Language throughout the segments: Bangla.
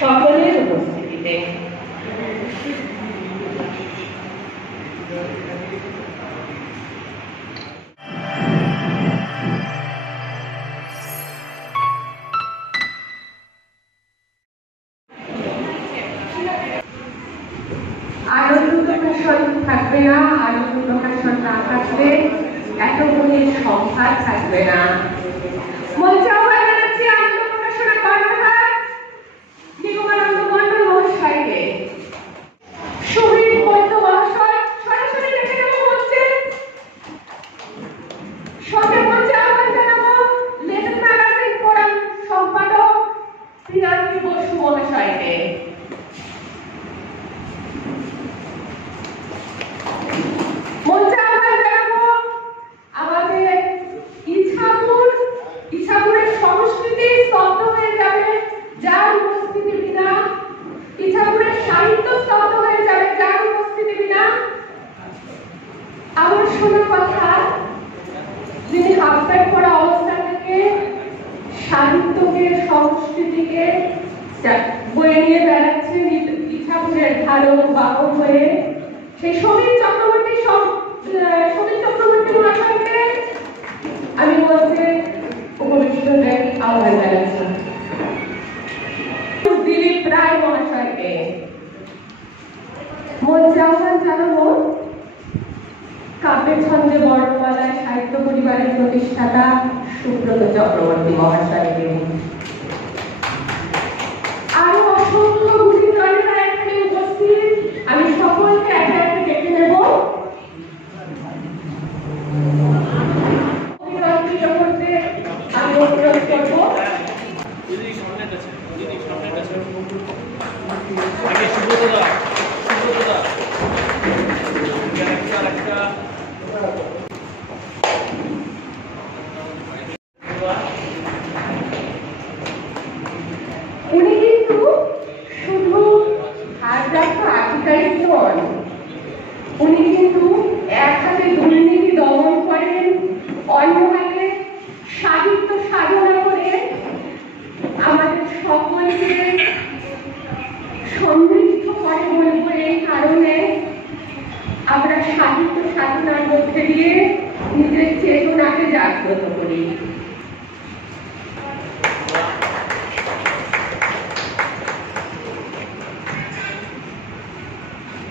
সকলের উপস্থিতিতে আনন্দ প্রকাশন থাকবে না, আনন্দ প্রকাশন না থাকলে এতগুলির সংখ্যা থাকবে না। মঞ্চে আহ্বান জানাচ্ছি আনন্দ প্রকাশনের কর্ণধার নিগমানন্দ মণ্ডল মহাশয়কে। শহীদ বৈদ্য মহাশয় সরাসরি দেখে নেব মঞ্চে। সঙ্গে মঞ্চে আহ্বান জানাবো লেটেস্ট ম্যাগাজিন ফোরাম সম্পাদক প্রিয়াঙ্কি বসু মহাশয়কে। মঞ্চে আহ্বান জানাবো আমাদের ইছাপুরের সংস্কৃতি স্তব্ধ হয়ে যাবে যার উপস্থিতি বিনা, ইছাপুরের সাহিত্য স্তব্ধ হয়ে যাবে যার উপস্থিতি বিনা। আমার শোনা কথা, যিনি হাফ প্যান্ট পরা অবস্থা থেকে সাহিত্যকে সংস্কৃতিকে বয়ে নিয়ে বেড়াচ্ছেন ইছাপুরের ধারক বাহক হয়ে, সেই সমীর চক্রবর্তী মহাশয়কে আমি বলতে উপবিষ্টদের আহ্বান জানাচ্ছি। দিলীপ রায় মহাশয়কে মঞ্চে আহ্বান জানাবো কাব্যের ছন্দে বর্ণমালায় সাহিত্য পরিবারের প্রতিষ্ঠাতা সুব্রত চক্রবর্তী মহাশয়কে। আরো অসংখ্য গুণীজনেরা এখানে উপস্থিত, আমি সকলকে একে একে ডেকে নেব। আমি অনুরোধ করবো উনি কিন্তু শুধু ভারপ্রাপ্ত আধিকারিক নন, উনি কিন্তু এক হাতে দুর্নীতি দমন করেন, অন্য হাতে সাহিত্য সাধনা করে আমাদের সকলকে সমৃদ্ধ করে বলবো। এই কারণে আমরা সাহিত্য সাধনার মধ্যে দিয়ে নিজের চেতনাকে জাগ্রত করি।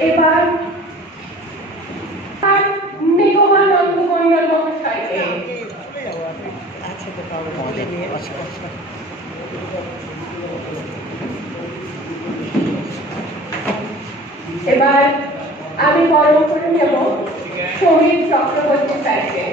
এবার নিগমানন্দ মণ্ডল মহাশয়কে। এবার আমি বরণ করে নেব সমীর চক্রবর্তী স্যারকে।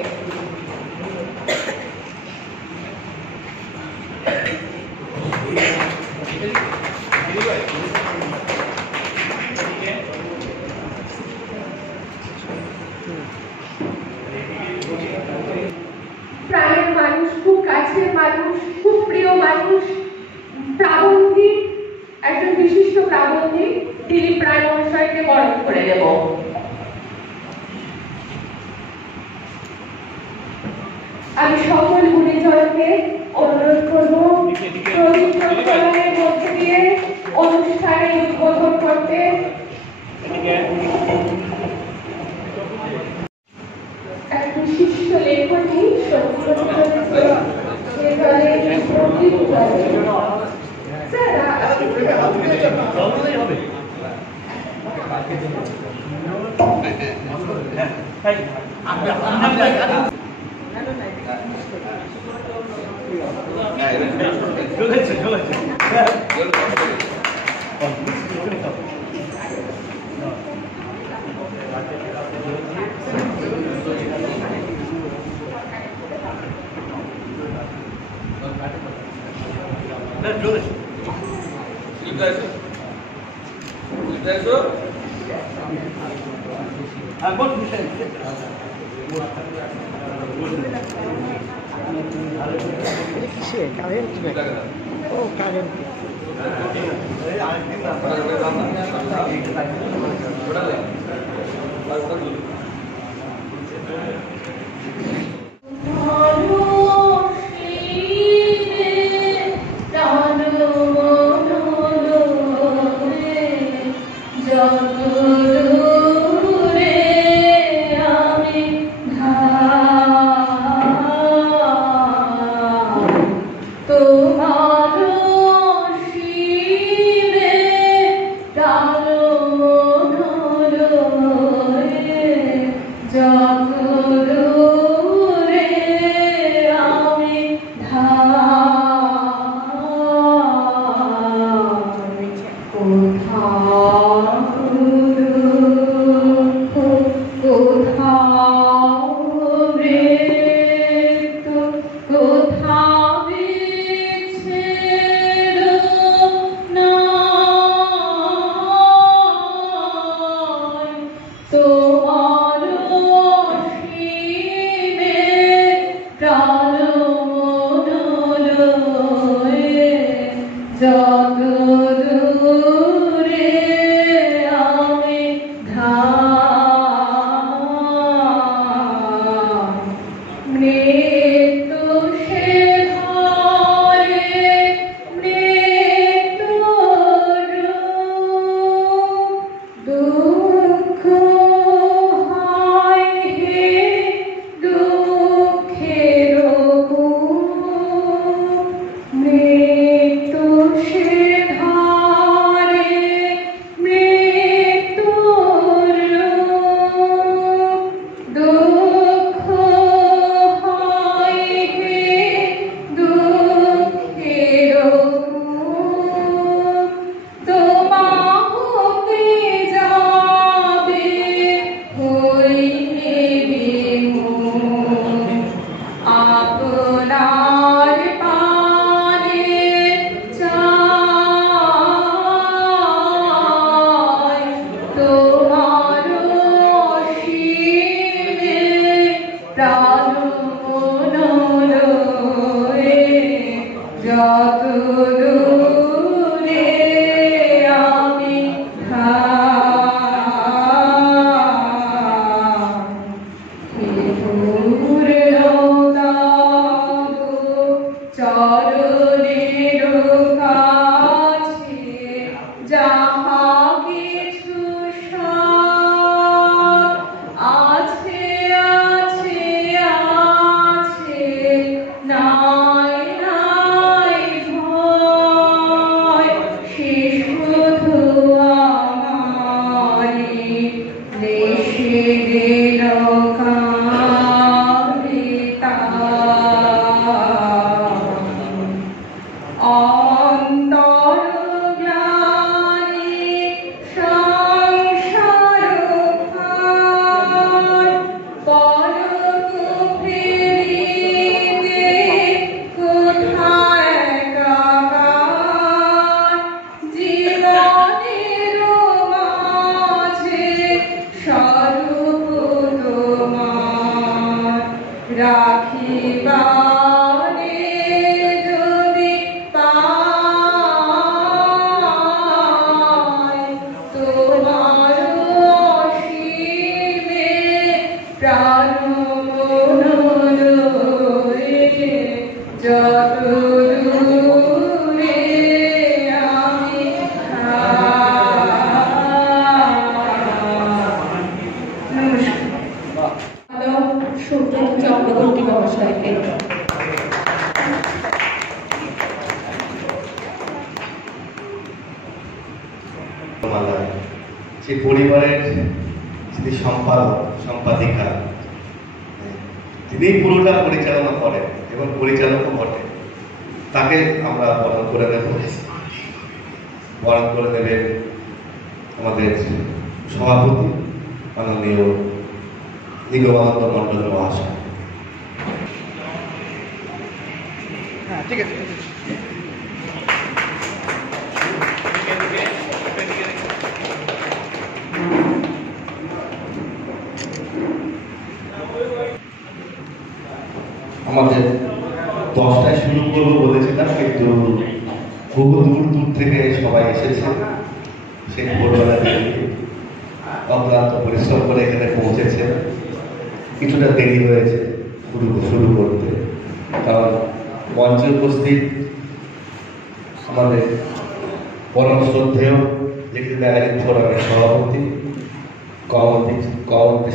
প্রাণের মানুষ, খুব কাছের মানুষ, খুব প্রিয় মানুষ, প্রাবন্ধিক, একজন বিশিষ্ট প্রাবন্ধিক দিলীপ রায় মহাশয়কে বরণ করে দেব। আমি সকল গুণীজনকে অনুরোধ করব প্রদীপ প্রজ্বলনের মধ্যে দিয়ে অনুষ্ঠানে উদ্বোধন করতে। এক বিশিষ্ট লেখনী দূরে আমি মৃত্যু সে ঘরে মৃত্যুর দুঃখ হয় হে দুঃখের মৃত্যু সে ঘরে মৃত্যুর দুঃখ হয় হে দুঃখের তোমাকে যাবে হইলে বিমুখ আপনার পানে চাই তোমার শিরে প্রাণ মনোরয়ে যত দূরে আমি চরণের কাছে যাহা কিছু সব আছে আছে আছে নাই নাই ভয় সে শুধু আমারি দেশে দিল অন্তর গ্লানি সংসার পলক ফেরিতে কোথায় একাকার জীবনের মাঝে স্বরূপ তোমার রাখিবারে যদি পাই তোমার অসীমে প্রাণ মনোরয়ে যত দূরে আমি সুব্রত চক্রবর্তী মহাশয়কে যে পরিবারের যিনি সম্পাদিকা তিনি পুরোটা পরিচালনা করেন এবং পরিচালকও বটে, তাকে আমরা বরণ করে নেব। বরণ করে নেবেন আমাদের সভাপতি মাননীয় নিগমানন্দ মণ্ডল মহাশয়। ঠিক আছে। আমাদের 10টায় শুরু করবো বলেছিলাম, কিন্তু বহু দূর দূর থেকে সবাই এসেছে। সেই ভোরবেলা থেকে অক্লান্ত পরিশ্রম করে এখানে পৌঁছেছে। কিছুটা দেরি হয়েছে শুরু করতে, কারণ মঞ্চে উপস্থিত আমাদের পরম শ্রদ্ধেয় লিটল ম্যাগাজিন ফোরামের সভাপতি কমলদীপ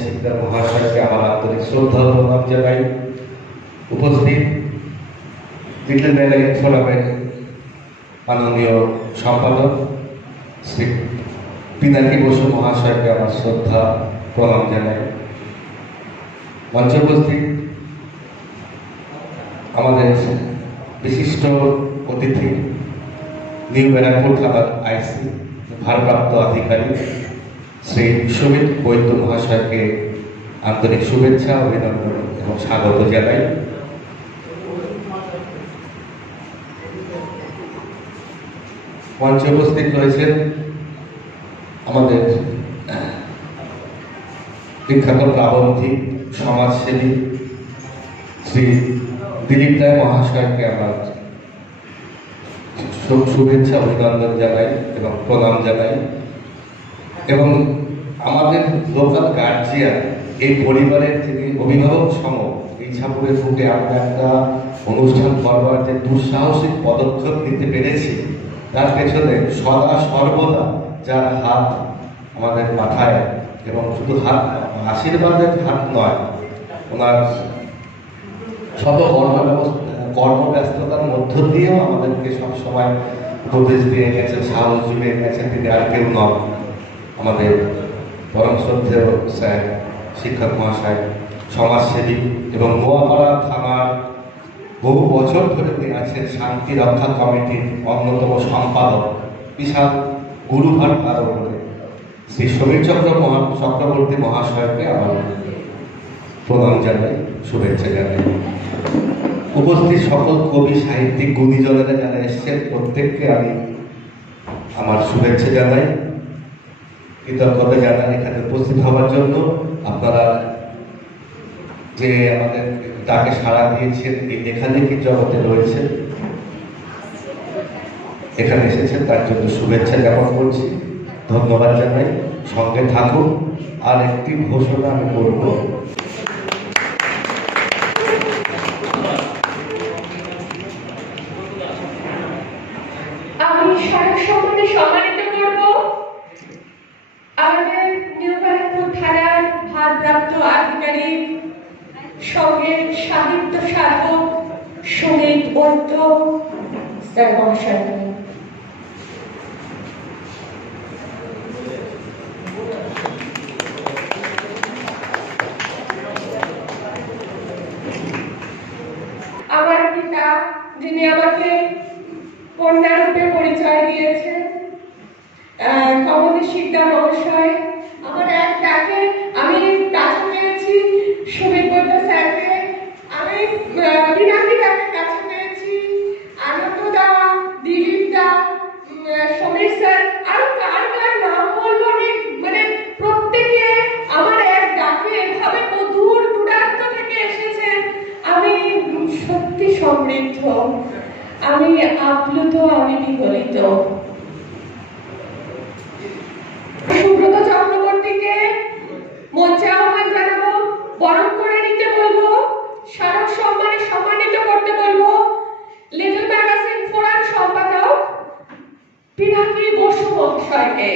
শিকদার মহাশয়কে আমার আন্তরিক শ্রদ্ধা ও প্রণাম জানাই। উপস্থিত লিটল ম্যাগাজিন ফোরামের মাননীয় সম্পাদক শ্রী পিনাকি বসু মহাশয়কে আমার শ্রদ্ধা প্রণাম জানাই। মঞ্চে উপস্থিত আমাদের বিশিষ্ট অতিথি নিউ ব্যারাকপুর থানার আইসি ভারপ্রাপ্ত আধিকারিক শ্রী সুমিত বৈদ্য মহাশয়কে আন্তরিক শুভেচ্ছা, অভিনন্দন এবং স্বাগত জানাই। মঞ্চে উপস্থিত রয়েছেন আমাদের বিখ্যাত প্রাবন্ধিক সমাজসেবী শ্রী দিলীপ রায় মহাশয়কে আমার শুভেচ্ছা অভিনন্দন জানাই এবং প্রণাম জানাই। এবং আমাদের লোকাল গার্জিয়ান এই পরিবারের থেকে অভিভাবক সম ইছাপুরের বুকে আমরা একটা অনুষ্ঠান করবার যে দুঃসাহসিক পদক্ষেপ নিতে পেরেছি, তার পেছনে সদা সর্বদা যার হাত আমাদের মাথায়, এবং শুধু হাত আশীর্বাদের হাত নয়, ওনার শত কর্মব্যস্ততার মধ্য দিয়েও আমাদেরকে সবসময় উপদেশ দিয়ে গেছেন, সাহস জুড়ে গেছেন। তিনি আর কেউ নন, আমাদের পরম শ্রদ্ধেয় স্যার, শিক্ষক মহাশয়, সমাজসেবী এবং নোয়াপাড়া থানার বহু বছর ধরে তিনি আছেন শান্তি রক্ষা কমিটির অন্যতম সম্পাদক, বিশাল গুরুভার তার উপরে শ্রী সমীর চক্রবর্তী মহাশয়কে আমার প্রণাম জানাই, শুভেচ্ছা জানাই। উপস্থিত সকল কবি, সাহিত্যিক, গুণীজনেরা যারা এসছেন প্রত্যেককে আমি আমার শুভেচ্ছা জানাই, কৃতজ্ঞতা জানাই এখানে উপস্থিত হওয়ার জন্য। আপনারা যে আমাদের তাকে সাড়া দিয়েছেন, এই লেখালেখির জগতে রয়েছে, এখানে এসেছেন, তার জন্য শুভেচ্ছা জ্ঞাপন করছি, ধন্যবাদ জানাই। সঙ্গে থাকুন। আর একটি ঘোষণা আমি করব। আমি স্মারক সম্মানে সম্মানিত করব আমাদের নিউকালেপুর থানার ভারপ্রাপ্ত আধিকারিক, সঙ্গের সাহিত্য সাধক সুমিত বৈদ্য স্যার মহাশয়কে। আমার পিতা, যিনি আমাকে কন্যারূপে পরিচয় দিয়েছেন, কমলেশ শিকদার মহাশয়, আমার এক ডাকে আমি কাছে পেয়েছি সুমিত বৈদ্য স্যারকে, আমি পিনাকি ডাকে কাছে পেয়েছি, আনন্দ দা, দিলীপ দা, সমীর স্যার, আর কার কার নাম বলবো আমি, মানে প্রত্যেকে আমার এক ডাকে এভাবে দূর দূরান্ত থেকে এসেছেন। আমি সত্যি সমৃদ্ধ, আমি আপ্লুত, আমি বিগলিত। সুব্রত চক্রবর্তীকে মঞ্চে আহ্বান জানাবো, বরণ করে নিতে বলবো, স্মারক সম্মানে সম্মানিত করতে বলবো লিটল ম্যাগাজিন ফোরাম সম্পাদক পিনাকি বসু মহাশয়কে।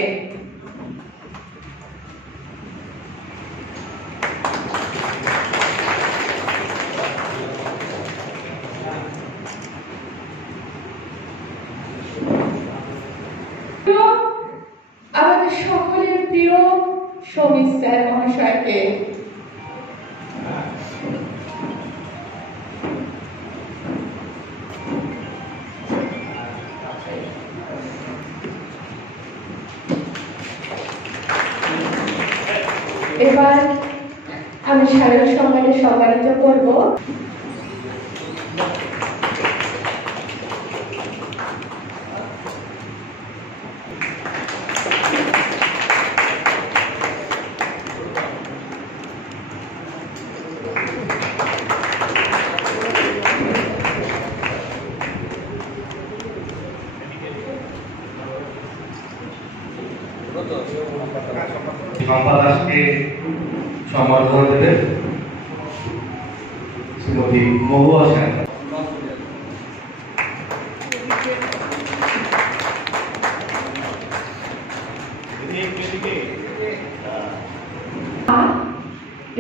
আমাদের সকলের প্রিয় সমীর স্যার মহাশয়কে। এবার আমি স্মারক সম্মানে সম্মানিত করব সম্পাদককে সম্বর্ধনা দেবেন শ্রীমতী মহুয়া সেন।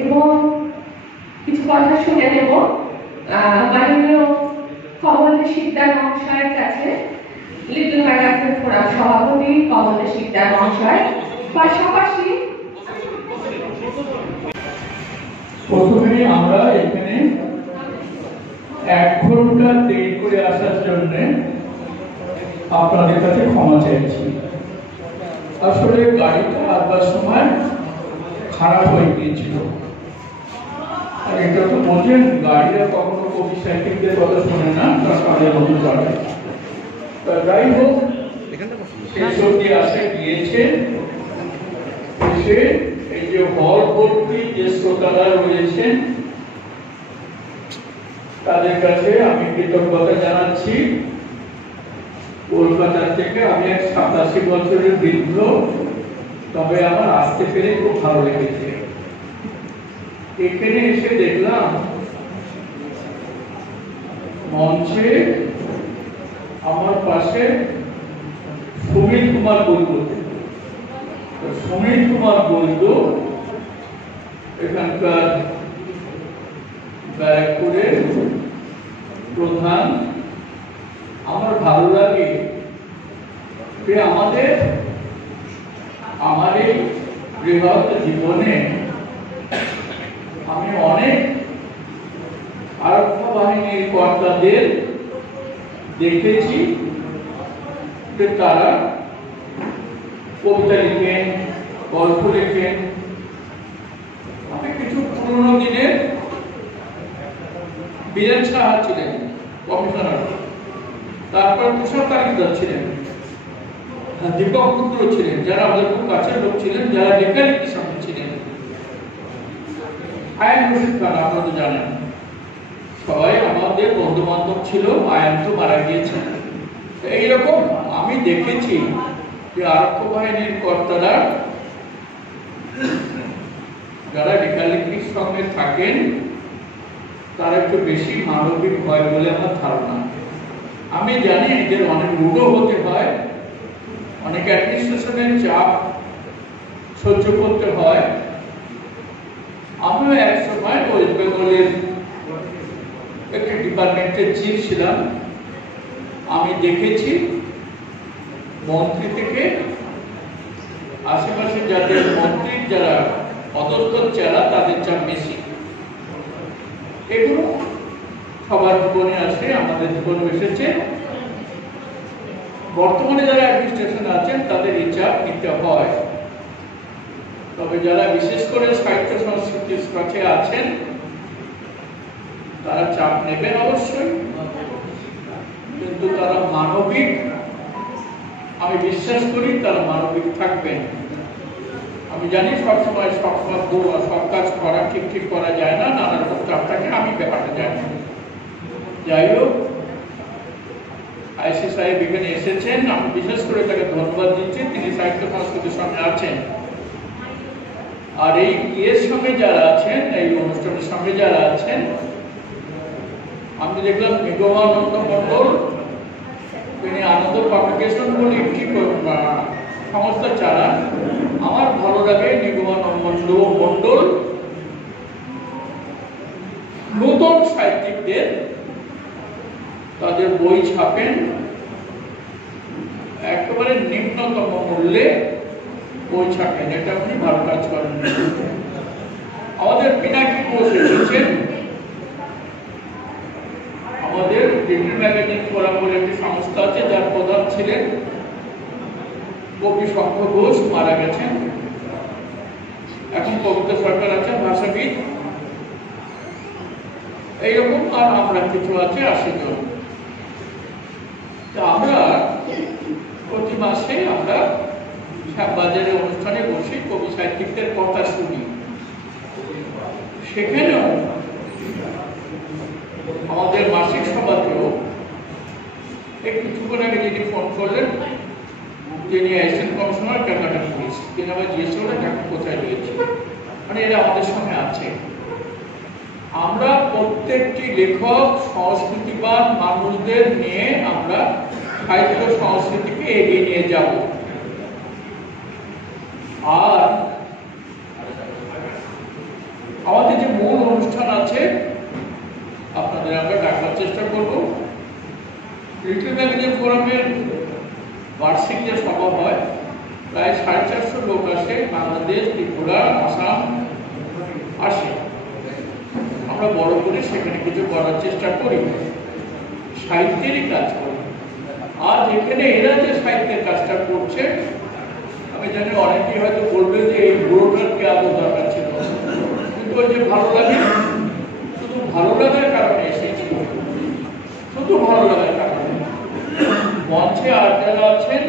এবং কিছু কথা শুনে নেব মাননীয় কমলেশ শিকদার মহাশয়ের কাছে, লিটল ম্যাগাজিন ফোরাম সভাপতি কমলেশ শিকদার মহাশয়। পাশাপাশি প্রথমে আমরা এখানে 1 ঘন্টা দেরি করে আসার জন্য আপনাদের কাছে ক্ষমা চাইছি। আসলে গাড়িটা আসবার সময় খারাপ হয়ে গিয়েছিল, আর এটা তো বোঝেন গাড়িরা কখনো কবি সাহিত্যিকদের কথা শোনে না, তাদের মতো চলে। যাই হোক, শেষ অব্দি আসে গিয়েছে। এসে এই যে হল ভর্তি যে শ্রোতারা রয়েছেন তাদের কাছে আমি কৃতজ্ঞতা জানাচ্ছি কলকাতা থেকে। আমি এক 87 বছরের বৃদ্ধ, তবে আমার আসতে পেরে খুব ভালো লেগেছে। এখানে এসে দেখলাম মঞ্চে আমার পাশে সুমিত কুমার বৈদ্য। সুমিত কুমার বৈদ্য এখানকার ব্যারাকপুরের প্রধান। আমার ভালো লাগে যে আমার এই বৃহৎ জীবনে আমি অনেক আরক্ষা বাহিনীর কর্তাদের দেখেছি যে তারা কবিতা লিখেন, গল্প লেখেন। আমি কিছু পুরোনো দিনের বীরেন সাহা ছিলেন কমিশনার, তারপর তুষার তালুকদার ছিলেন, দীপক পুত্র ছিলেন, যারা আমাদের খুব কাছের লোক ছিলেন, যারা লেখালেখির সঙ্গে ছিলেন। আয়ান রশিদ খান আপনারা তো জানেন, সবাই আমাদের বন্ধু বান্ধব ছিল। আয়ান তো মারা গিয়েছেন। এইরকম আমি দেখেছি যে আরক্ষা বাহিনীর কর্তারা যারা লেখালেখির সঙ্গে থাকেন তারা একটু বেশি মানবিক হয় বলে আমার ধারণা। আমি জানি এদের অনেক রূঢ় হতে হয়, অনেক অ্যাডমিনিস্ট্রেশনের চাপ সহ্য করতে হয়। আমিও এক সময় ওয়েস্ট বেঙ্গলের একটি ডিপার্টমেন্টের চিফ ছিলাম। আমি দেখেছি মন্ত্রী থেকে আশেপাশে যাদের মন্ত্রীর যারা পদস্থ চেলা তাদের চাপ বেশি। এগুলো সবার জীবনে আসে, আমাদের জীবনে এসেছে। বর্তমানে যারা অ্যাডমিনিস্ট্রেশনে আছেন তাদের এই চাপ নিতে হয়। তবে যারা বিশেষ করে সাহিত্য সংস্কৃতির কাছে আছেন তারা চাপ নেবেন অবশ্যই, কিন্তু তারা মানবিক, আমি বিশ্বাস করি তারা মানবিক থাকবেন। আমি জানি সবসময় সব কাজ করা ঠিক করা যায় না, নানা রকম চাপ থাকে, আমি ব্যাপারটা জানি। যাই হোক, আইসি সাহেব এখানে এসেছেন, আমি বিশেষ করে তাকে ধন্যবাদ দিচ্ছি। তিনি সাহিত্য সংস্কৃতির সঙ্গে আছেন। আর এই এর সঙ্গে যারা আছেন, এই অনুষ্ঠানের সঙ্গে যারা আছেন, আমি দেখলাম নিগমানন্দ মন্ডল, তিনি আনন্দ পাবলিকেশন বলে একটি সংস্থা চালান। আমার ভালো লাগে নিগমানন্দ মন্ডল নতুন সাহিত্যিকদের তাদের বই ছাপেন, একেবারে নিম্নতম মূল্যে বই ছাপেন। এটা আপনি ভালো কাজ করেন। আমাদের পিনাকি ঘোষ এসেছেন, আমাদের ডিগ্রি ম্যাগাজিন ফোরাম বলে একটি সংস্থা আছে, যার প্রধান ছিলেন কবি শঙ্কর ঘোষ, মারা গেছেন। এখন কবিতা সরকার আছেন, ভাষাবিদ। এইরকম আর আমরা কিছু আছে 80 জন। আমরা প্রতি মাসে আমরা শ্যামবাজারের অনুষ্ঠানে বসে কবি সাহিত্যিকদের কথা শুনি। সেখানেও আমাদের মাসিক সভাতেও কিছুক্ষণ আগে যিনি ফোন করলেন, তিনি অ্যাসিস্ট্যান্ট কমিশনার ক্যালকাটা পুলিশ, তিনি আবার জিজ্ঞেস করলেন এখন কোথায় রয়েছে। মানে এরা আমাদের সঙ্গে আছে। আমরা প্রত্যেকটি লেখক, সংস্কৃতিবান মানুষদের নিয়ে আমরা সাহিত্য সংস্কৃতিকে এগিয়ে নিয়ে যাব। আর আমাদের যে মূল অনুষ্ঠান আছে আপনাদের আমরা ডাকার চেষ্টা করব। লিটল ম্যাগাজিন ফোরামের বার্ষিক যে সভা হয়, প্রায় 450 লোক আসে, বাংলাদেশ, ত্রিপুরা, আসাম আসে। আমরা বড় করে সেখানে কিছু করার চেষ্টা করি, সাহিত্যেরই কাজ করি। আজ এখানে এরা যে সাহিত্যের কাজটা করছে, আমি জানি অনেকেই হয়তো বলবে যে এই বুড়োটার কি আদৌ দরকার ছিল, কিন্তু ওই যে ভালো লাগে, শুধু ভালো লাগার কারণে এসেছি, শুধু ভালো লাগার কারণে। মঞ্চে আর যারা আছেন,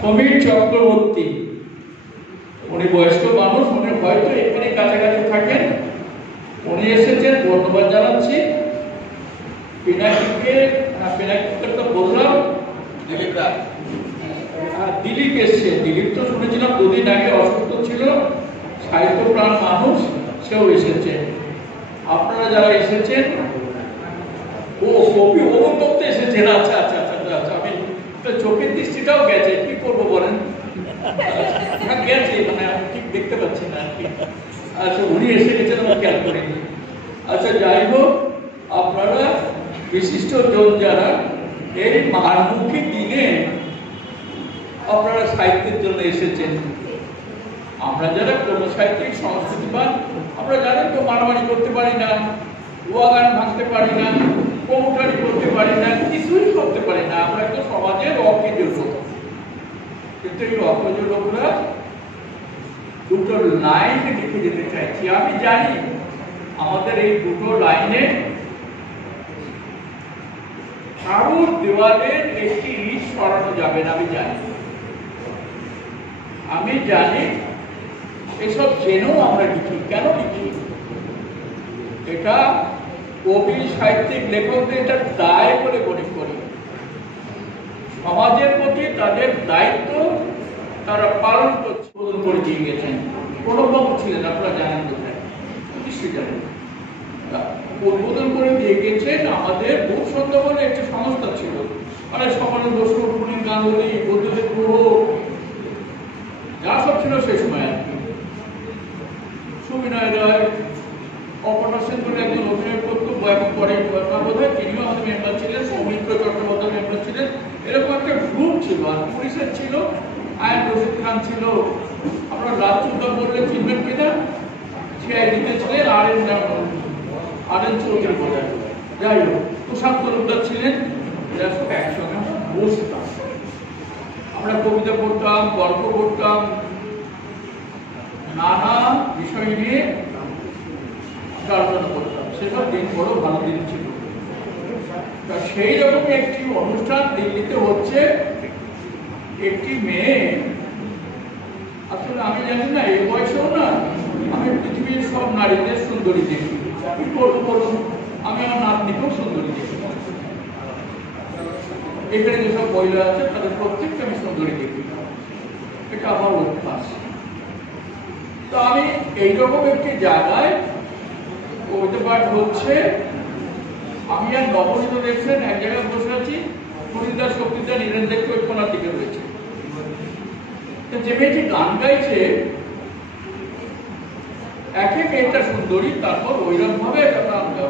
সমীর চক্রবর্তী, উনি বয়স্ক মানুষ, উনি হয়তো এখানে কাছাকাছি থাকেন। উনি এসেছেন ধন্যবাদ জানাচ্ছি। পিনাকিকে তো বললাম, দিলীপ এসছে। দিলীপ তো শুনেছিলাম দুদিন আগে অসুস্থ ছিল, সাহিত্যপ্রাণ মানুষ, সেও এসেছে। আপনারা যারা এসেছেন, ও কবি অরুণ দত্ত এসেছেন। আচ্ছা আচ্ছা আচ্ছা আচ্ছা, আমি চোখের দৃষ্টিটাও গেছে, কি করবো বলেন, গেছে, মানে আমি ঠিক দেখতে পাচ্ছি না আর কি। আচ্ছা, উনি এসে গেছেন, আমার খেয়াল করিনি। আচ্ছা, যাই হোক, আপনারা বিশিষ্ট জন যারা এই মারমুখী দিনে আপনারা সাহিত্যের জন্য এসেছেন, আমরা যারা কোন সাহিত্যিক সংস্কৃতিবান, আমরা জানেন তো মারামারি করতে পারি না, ওয়াগান ভাঙতে পারি না, কমুটারি করতে পারি না, কিছুই করতে পারি না, আমরা তো সমাজের অকেজ লোক। কিন্তু এই অকেজ লোকরা দুটো লাইন লিখে যেতে চাইছি। আমি জানি আমাদের এই দুটো লাইনে কারুর দেওয়ালের একটি ইট সরানো যাবে না। আমি জানি এসব জেনেও আমরা লিখি। কেন লিখি? এটা কবি, সাহিত্যিক, লেখকদের এটা দায় বলে মনে করি। সমাজের প্রতি তাদের দায়িত্ব তারা পালন করছে। উদ্বোধন করে দিয়ে গেছেন প্রণববাবু ছিলেন, আপনারা জানেন কোথায়, নিশ্চয়ই জানেন। উদ্বোধন করে দিয়ে গেছেন আমাদের ভূসন্ধ বলে একটা সংস্থা ছিল, মানে সমাজ বসু, পুনিত গাঙ্গুলি, বুদ্ধদেব গুহ, যা সব ছিল সেই সময় আর কি। সুবিনয় রায়, অপর্ণা সেন বলে একজন অভিনয় করতো, এখন পরে বোধ হয় তিনিও আমাদের মেম্বার ছিলেন, সৌমিত্র চট্টোপাধ্যায় মেম্বার ছিলেন। এরকম একটা গ্রুপ ছিল। আর পুলিশের ছিল আইন রশিদ খান ছিল, আপনার রাজচুদ্দা বললে চিনবেন কিনা, সিআইডিতে ছিলেন আর এন চৌধুরী বলে। যাই হোক, তুষার তরফদার ছিলেন। এরা সব একসঙ্গে বসতাম, আমরা কবিতা পড়তাম, গল্প পড়তাম, নানা বিষয় নিয়ে আলোচনা করতাম। সেসব দিন বড় ভালো দিন ছিল। সেই রকম একটি অনুষ্ঠান দিল্লিতে হচ্ছে। একটি মেয়ে, আসলে আমি জানি না, এই বয়সেও না আমি পৃথিবীর সব নারীদের সুন্দরী দেখি। কি করবো বলুন, আমি আমার নাতনিকেও সুন্দরী দেখি। এখানে যেসব মহিলা আছে তাদের প্রত্যেককে আমি সুন্দরী দেখি, এটা আমার অভ্যাস। তো আমি এইরকম একটি জায়গায় কবিতা পাঠ হচ্ছে, আমি আর নবনীত দেখছেন এক জায়গায় বসে আছি, ফরিদা, শক্তিদা, নীরেন দেখতে ওই কোনার দিকে রয়েছে। যে মেয়েটি গান গাইছে, একে মেয়েটা সুন্দরী, তারপর ওইরকম ভাবে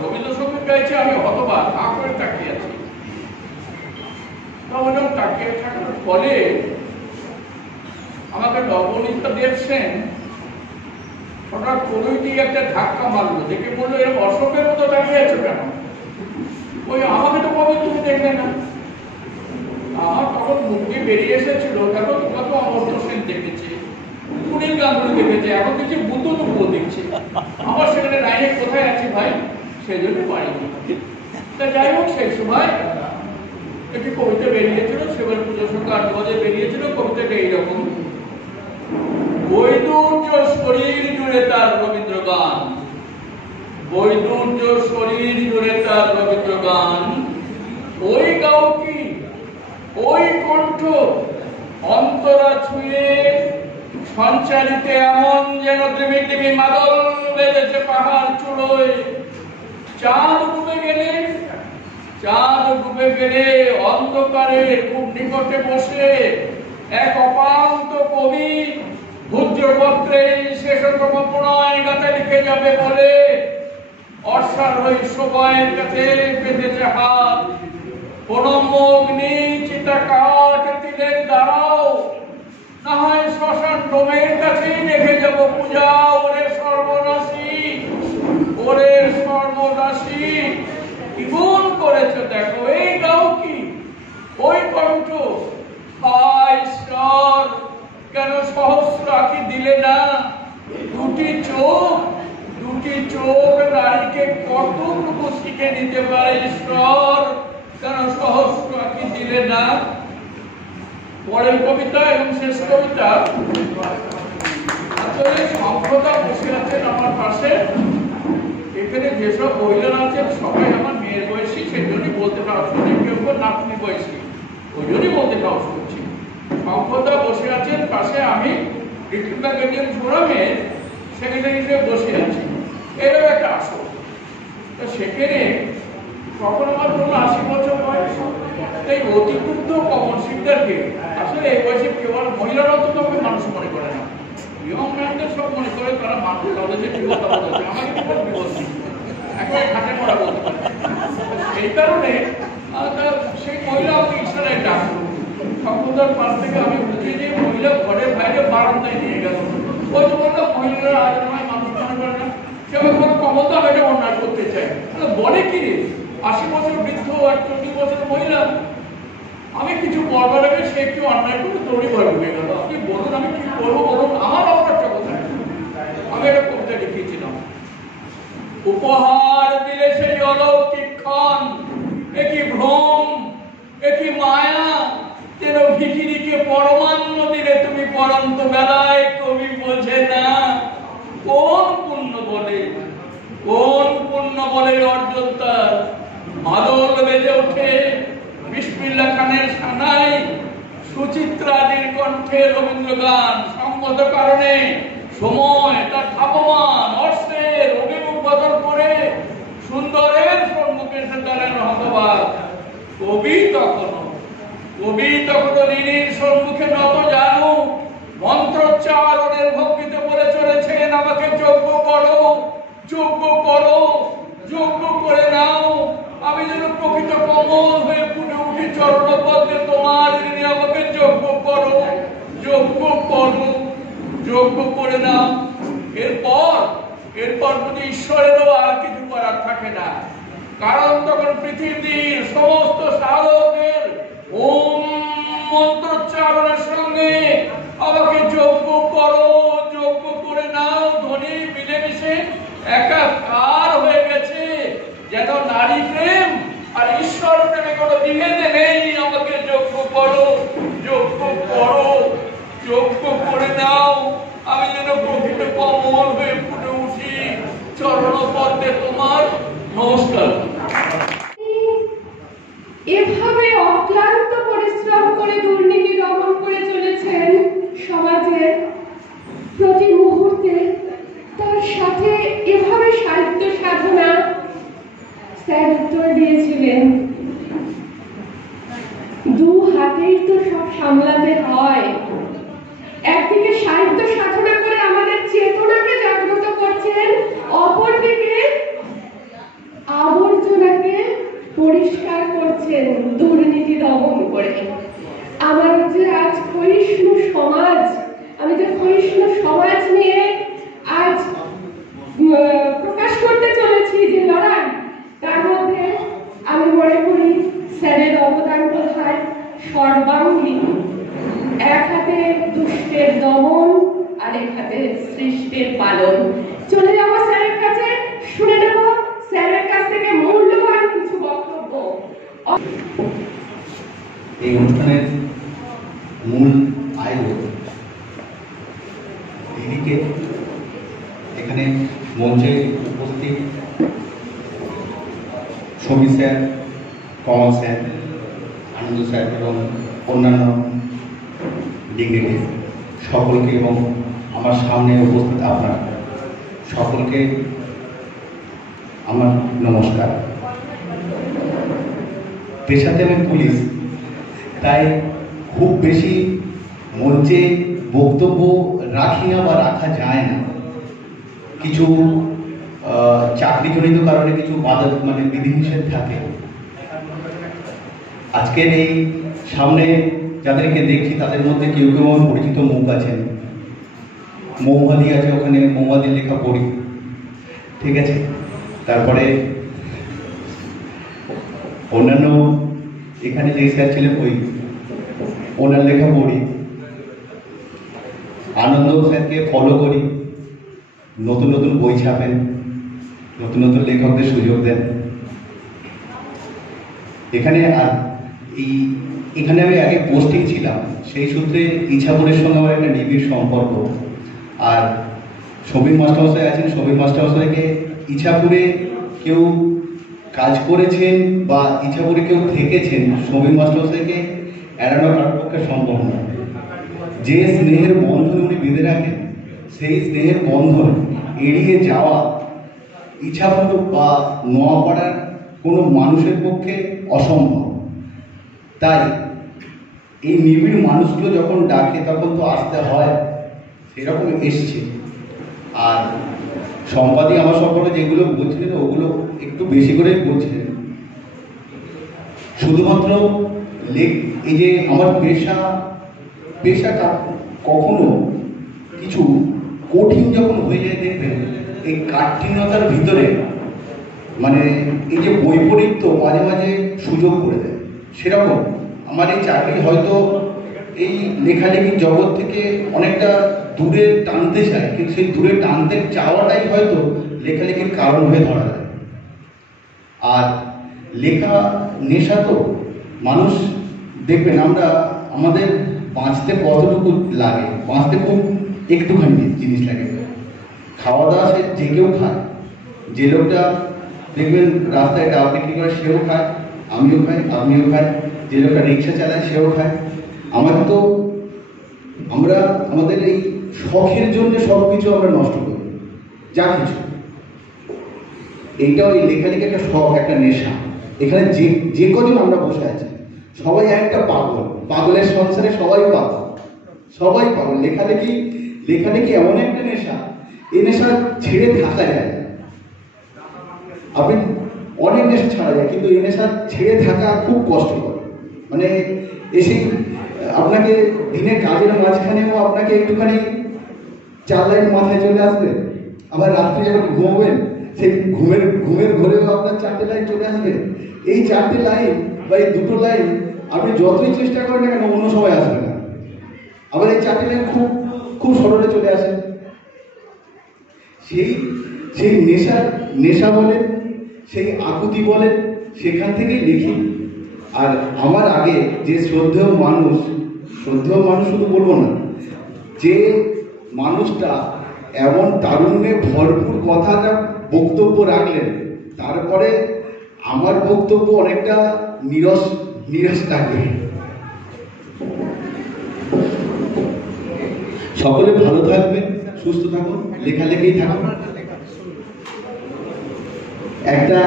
রবীন্দ্রসঙ্গীত গাইছে। আমি হতবাক হা করে তাকিয়ে আছি। ওইরকম তাকিয়ে থাকার ফলে আমাকে নবনীতা দেখছেন, হঠাৎ কোনোই দিয়ে একটা ধাক্কা মারলো, দেখে বললো এরকম অশোকের মতো দাঁড়িয়ে আছো কেন? ওই আমাকে তো কবে তুমি দেখলে না? আমার তখন মুক্তি বেরিয়ে এসেছিল, দেখো তোমাকে অমর্ত্য সেন দেখেছে, পুনিত গাঙ্গুলি দেখেছে, এখন কিছু বুদ্ধ দেখছে। আমার সেখানে লাইনে কোথায় আছে ভাই, সেই জন্য পারিনি। তা যাই হোক, সেই সময় একটি কবিতা বেরিয়েছিল, সেবার পুজোর সঙ্গে 8 বছর বেরিয়েছিল। কবিতাটা এইরকম: বৈদুর্য শরীর জুড়ে তার রবীন্দ্র গান, বৈদুর্য শরীর জুড়ে তার রবীন্দ্র গান, ওই গাও কি, ওই কণ্ঠ অন্তরা ছুঁয়ে সঞ্চারিতে এমন যেন দেবী দেবী মাদল বেজেছে পাহাড় চূড়োয়। চাঁদ ডুবে গেলে অন্ধকারে খুব নিকটে বসে এক অপান্ত কবি ভূজ্রপত্রে শেষতম প্রণয় গাথা লিখে যাবে বলে অশ্বারোহী সবাইয়ের কাছে পেতেছে হাত। প্রণম্য অগ্নি চিতা কাঠ তিলের দ্বারাও না হয় শ্মশান ডোমের কাছেই রেখে যাব পূজা। ওরে সর্বনাশী, ওরে সর্বনাশী, কি গুণ করেছে দেখো, এই গাও কি, ওই কণ্ঠ, হায় ঈশ্বর, কেন সহস্র আঁখি দিলে না? দুটি চোখ নারীকে কতটুকু শিখে নিতে পারে ঈশ্বর, কেন সহস্র আঁখি দিলে না? পরের কবিতা এবং শেষ কবিতা। আসলে সম্প্রদায় বসে আছেন আমার পাশে, এটা এখানে যেসব মহিলারা আছেন সবাই আমার মেয়ের বয়সী, সেই জন্যই বলতে সাহস করছি, কেউ কেউ নাতনি বয়সী, ওই জন্যই বলতে সাহস করছি। সম্পদা বসে আছেন পাশে, আমি লিটল ম্যাগাজিন ফোরামের সেক্রেটারি হিসেবে বসে আছি, এরও একটা আসল। তো সেখানে তখন আমার কোনো 80 বছর বয়স, এই অতিরিক্ত কমন সিদ্ধারকে আসলে এই বয়সে কেউ আর মহিলারাও তো কাউকে মানুষ মনে করে না, ইয়ং ম্যানদের সব মনে করে তারা মানুষ, তাদের যে বিপদ আছে আমাকে বিপদ বিপদ একেবারে খাটে মরা বলতে পারে। এই কারণে সেই মহিলা আমাকে ইশারায় ডাকলো, সম্পদার পাশ থেকে আমি উঠে যে মহিলা ঘরের বাইরে বারান্দায় নিয়ে গেল। ওই তো বললাম মহিলারা আজ নয় মানুষ মনে করে না, সে আমার কোনো ক্ষমতা এটা অন্যায় করতে চায়, বলে কি রে 80 বছর বৃদ্ধ আর 40 বছর মহিলা, আমি কিছু বলবার আগে সে একটু অন্যায় করে দৌড়ি ঘরে ঢুকে গেল। আপনি বলুন আমি কি করবো বলুন, আমার অপরাধটা কোথায়? আমি একটা কবিতা লিখেছিলাম, উপহার দিলে সেই অলৌকিক ক্ষণ, একই ভ্রম একই মায়া, যেন ভিখিরিকে পরমান্ন দিলে তুমি পরন্ত বেলায়, কবি বোঝে না কোন পুণ্য বলে অর্জন তার। মাদল বেজে ওঠে বিসমিল্লাহ খানের সানাই, সুচিত্রাদির কণ্ঠে রবীন্দ্র গান, সঙ্গত কারণে সময় তার ধাবমান অর্থের অভিমুখ বদল করে সুন্দরের সম্মুখে এসে দাঁড়ানো হতবাক। কবি তখনও ঋণীর সম্মুখে নত জানু, মন্ত্রোচ্চারণের ভঙ্গিতে বলে চলেছেন, আমাকে যোগ্য করো, যোগ্য করে নাও, আমি যেন প্রকৃত কমল হয়ে ফুটে উঠি চরণপদ্মে তোমার ঋণী, আমাকে যোগ্য করে নাও। এরপর যদি ঈশ্বরেরও আর কিছু করার থাকে না, কারণ তখন পৃথিবীর সমস্ত সাধকদের ওম মন্ত্রোচ্চারণের সঙ্গে আমাকে যোগ্য করে নাও ধ্বনি মিলেমিশে একাকার হয়ে গেছে, যেন নারী প্রেম আর ঈশ্বর প্রেমে কোনো বিভেদে নেই। আমাকে যোগ্য করে নাও, আমি যেন প্রকৃত কমল হয়ে ফুটে উঠি চরণপদ্মে তোমার। নমস্কার। এভাবে অক্লান্ত পরিশ্রম করে দুর্নীতি দমন করে চলেছেন সমাজের প্রতি মুহূর্তে, তার সাথে এভাবে সাহিত্য সাধনা। স্যার উত্তর দিয়েছিলেন, দু হাতেই তো সব সামলাতে হয়। একদিকে সাহিত্য সাধনা করে আমাদের চেতনাকে জাগ্রত করছেন, অপরদিকে আবর্জনাকে পরিষ্কার করছেন দুর্নীতি দমন করে। আমার যে আজ ক্ষয়িষ্ণু সমাজ, আমি যে ক্ষয়িষ্ণু সমাজ নিয়ে আজ প্রকাশ করতে চলেছি যে লড়াই, তার মধ্যে আমি মনে করি স্যারের অবদান বোধহয় সর্বাঙ্গীন। এক হাতে দুষ্টের দমন, আরেক হাতে সৃষ্টির পালন। চলে যাবো স্যারের কাছে, শুনে নেব স্যারের কাছ থেকে মূল্যবান কিছু বক্তব্য। এই অনুষ্ঠানের মূল আয়োজক দিদিকে, এখানে মঞ্চে উপস্থিত সমী স্যার, কমল স্যার, আনন্দ স্যার এবং অন্যান্য ডিগ্নিটি সকলকে, এবং আমার সামনে উপস্থিত আপনার সকলকে আমার নমস্কার। পেশাতে আমি পুলিশ, তাই খুব বেশি মঞ্চে বক্তব্য রাখি না বা রাখা যায় না। কিছু চাকরিজনিত কারণে কিছু বাধা বিধিনিষেধ থাকে। আজকের এই সামনে যাদেরকে দেখছি তাদের মধ্যে কেউ কেউ আমার পরিচিত মুখ আছেন। মৌমাদি আছে, ওখানে মৌমাদির লেখা পড়ি, ঠিক আছে। তারপরে অন্যান্য এখানে যে স্যার ছিলেন ওনার লেখা পড়ি। আনন্দ স্যারকে ফলো করি, নতুন নতুন বই ছাপেন, নতুন নতুন লেখকদের সুযোগ দেন। এখানে আমি আগে পোস্টিং ছিলাম, সেই সূত্রে ইছাপুরের সঙ্গে আমার একটা নিবিড় সম্পর্ক। আর সমীর মাস্টারমশাই আছেন, সমীর মাস্টারমশাইকে ইছাপুরে কেউ কাজ করেছেন বা ইছাপুরে কেউ থেকেছেন, সমীর মাস্টারমশাইকে এড়ানো কারোর পক্ষে সম্ভব না। যে স্নেহের বন্ধন উনি বেঁধে রাখেন, সেই স্নেহের বন্ধন এড়িয়ে যাওয়া ইছাপুর বা নোয়াপাড়ার কোনো মানুষের পক্ষে অসম্ভব। তাই এই নিবিড় মানুষগুলো যখন ডাকে তখন তো আসতে হয়, সেরকম এসছে। আর সম্পাদী আমার সম্পর্কে যেগুলো বলছিলেন ওগুলো একটু বেশি করে বলছিলেন। শুধুমাত্র এই যে আমার পেশা কখনো কিছু কঠিন যখন হয়ে যায় দেখবেন, এই কাঠিন্যতার ভিতরে মানে এই যে বৈপরীত্য মাঝে মাঝে সুযোগ করে দেয়। সেরকম আমার এই চাকরি হয়তো এই লেখালেখির জগৎ থেকে অনেকটা দূরে টানতে চায়, কিন্তু সেই দূরে টানতে চাওয়াটাই হয়তো লেখালেখির কারণ হয়ে ধরা যায়। আর লেখা নেশা তো মানুষ দেখবেন, আমরা আমাদের বাঁচতে কতটুকু লাগে, বাঁচতে খুব একটুখানি জিনিস লাগে। খাওয়া দাওয়া সে যে কেউ খায়, যে লোকটা দেখবেন রাস্তায় ডাব বিক্রি করে সেও খায়, আমিও খাই, আপনিও খাই, যে লোকটা রিক্সা চালায় সেও খায়। আমরা আমাদের এই শখের জন্য সব কিছু আমরা নষ্ট করি, যা কিছু। এইটাও এই লেখালেখি একটা শখ, একটা নেশা। এখানে যে কজন আমরা বসে আছি সবাই একটা পাগল, পাগলের সংসারে সবাই পাগল, সবাই পাগল। লেখালেখি এমন একটা নেশা, এই নেশা ছেড়ে থাকা যায় না। আপনি অনেক নেশা ছাড়া যায়, কিন্তু এই নেশা ছেড়ে থাকা খুব কষ্টকর। মানে এসে আপনাকে দিনের কাজের মাঝখানেও আপনাকে একটুখানি 4 লাইন মাথায় চলে আসবে, আবার রাত্রে যখন ঘুমাবেন সেই ঘুমের ঘরেও আপনার 4টে লাইন চলে আসবে। এই 4টে লাইন বা এই 2টো লাইন আপনি যতই চেষ্টা করেন না কেন অন্য সময় আসবে না। আবার এই 4টে লাইন খুব সরলে চলে আসে। সেই নেশা বলেন, সেই আকুতি বলেন, সেখান থেকেই লিখি। আর আমার আগে যে শ্রদ্ধেয় মানুষ শুধু বলবো না, যে মানুষটা এমন তারুণ্যে ভরপুর কথাটা বক্তব্য রাখলেন, তারপরে আমার বক্তব্য অনেকটা নিরস থাকবে। সকলে ভালো থাকবেন, সুস্থ থাকুন, লেখালেখি থাকুন। একটা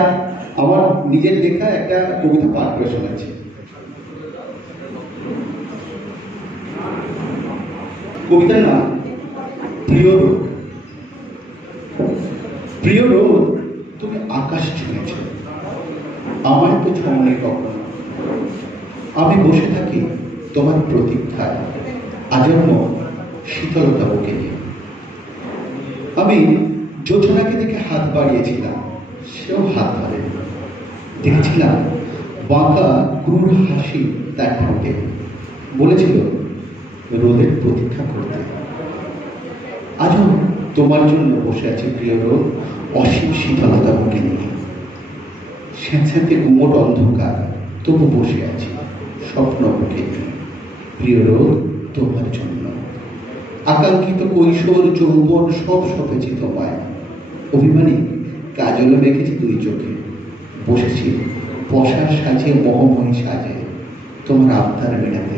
আমার নিজের লেখা একটা কবিতা পাঠ করে শোনাচ্ছি। কবিতার নাম প্রিয় রোদ। প্রিয় রোদ, তুমি আকাশ ছুঁয়েছ, আমার তো ছোঁয়নি কখনো। আমি বসে থাকি তোমার প্রতীক্ষায়, আজন্ম শীতলতা বুকে নিয়ে। আমি জোছনাকে দেখে হাত বাড়িয়েছিলাম, সেও হাত ধরে। দেখেছিলাম বাঁকা ক্রূর হাসি তার ঠোঁটে, বলেছিল রোদের প্রতীক্ষা করতে। আজও তোমার জন্য বসে আছি প্রিয় রোদ, অসীম শীতলতা বুকে নিয়ে। স্যাঁতস্যাঁতে গুমট অন্ধকার, তবু বসে আছি স্বপ্ন বুকে নিয়ে। প্রিয় রোদ, তোমার জন্য আকাঙ্ক্ষিত কৈশোর যৌবন সব সপেছি তোমায়। অভিমানী কাজল মেখেছি 2 চোখে, বসেছি পশার সাজে মোহময়ী সাজে, তোমার আবদার মেটাতে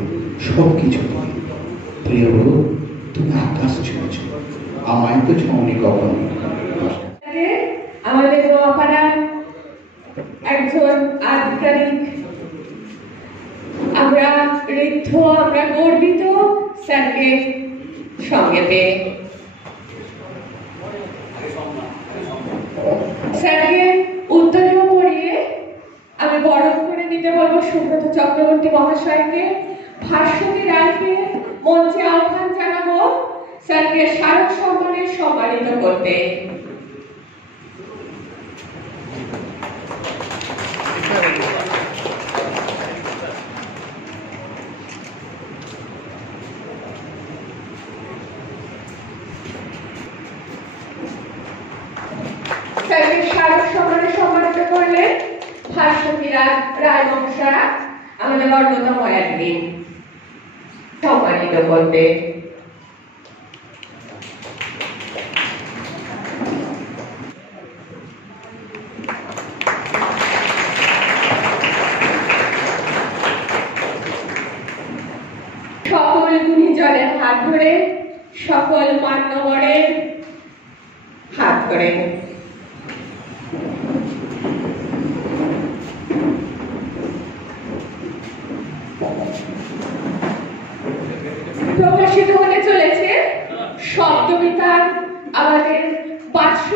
সব কিছু দিয়ে। প্রিয় রোদ, তুমি আকাশ ছুঁয়েছ, আমায় তো ছোঁয়নি কখনো। আমাদের নোয়াপাড়ার একজন আধিকারিক, আমরা ঋদ্ধ, আমরা গর্বিত স্যারকে সঙ্গে পেয়ে। স্যারকে উত্তরীয় পড়িয়ে আমি বরণ করে নিতে বলবো সুব্রত চক্রবর্তী মহাশয়কে। ভাস্বতী রায়কে মঞ্চে আহ্বান জানাবো স্যারকে স্মারক সম্মানে সম্মানিত করতে। স্যারকে স্মারক সম্মানে সম্মানিত করলে ভাস্বতী রায় মহাশয়া আমাদের অন্যতম একদিন সম্মানিত করতে।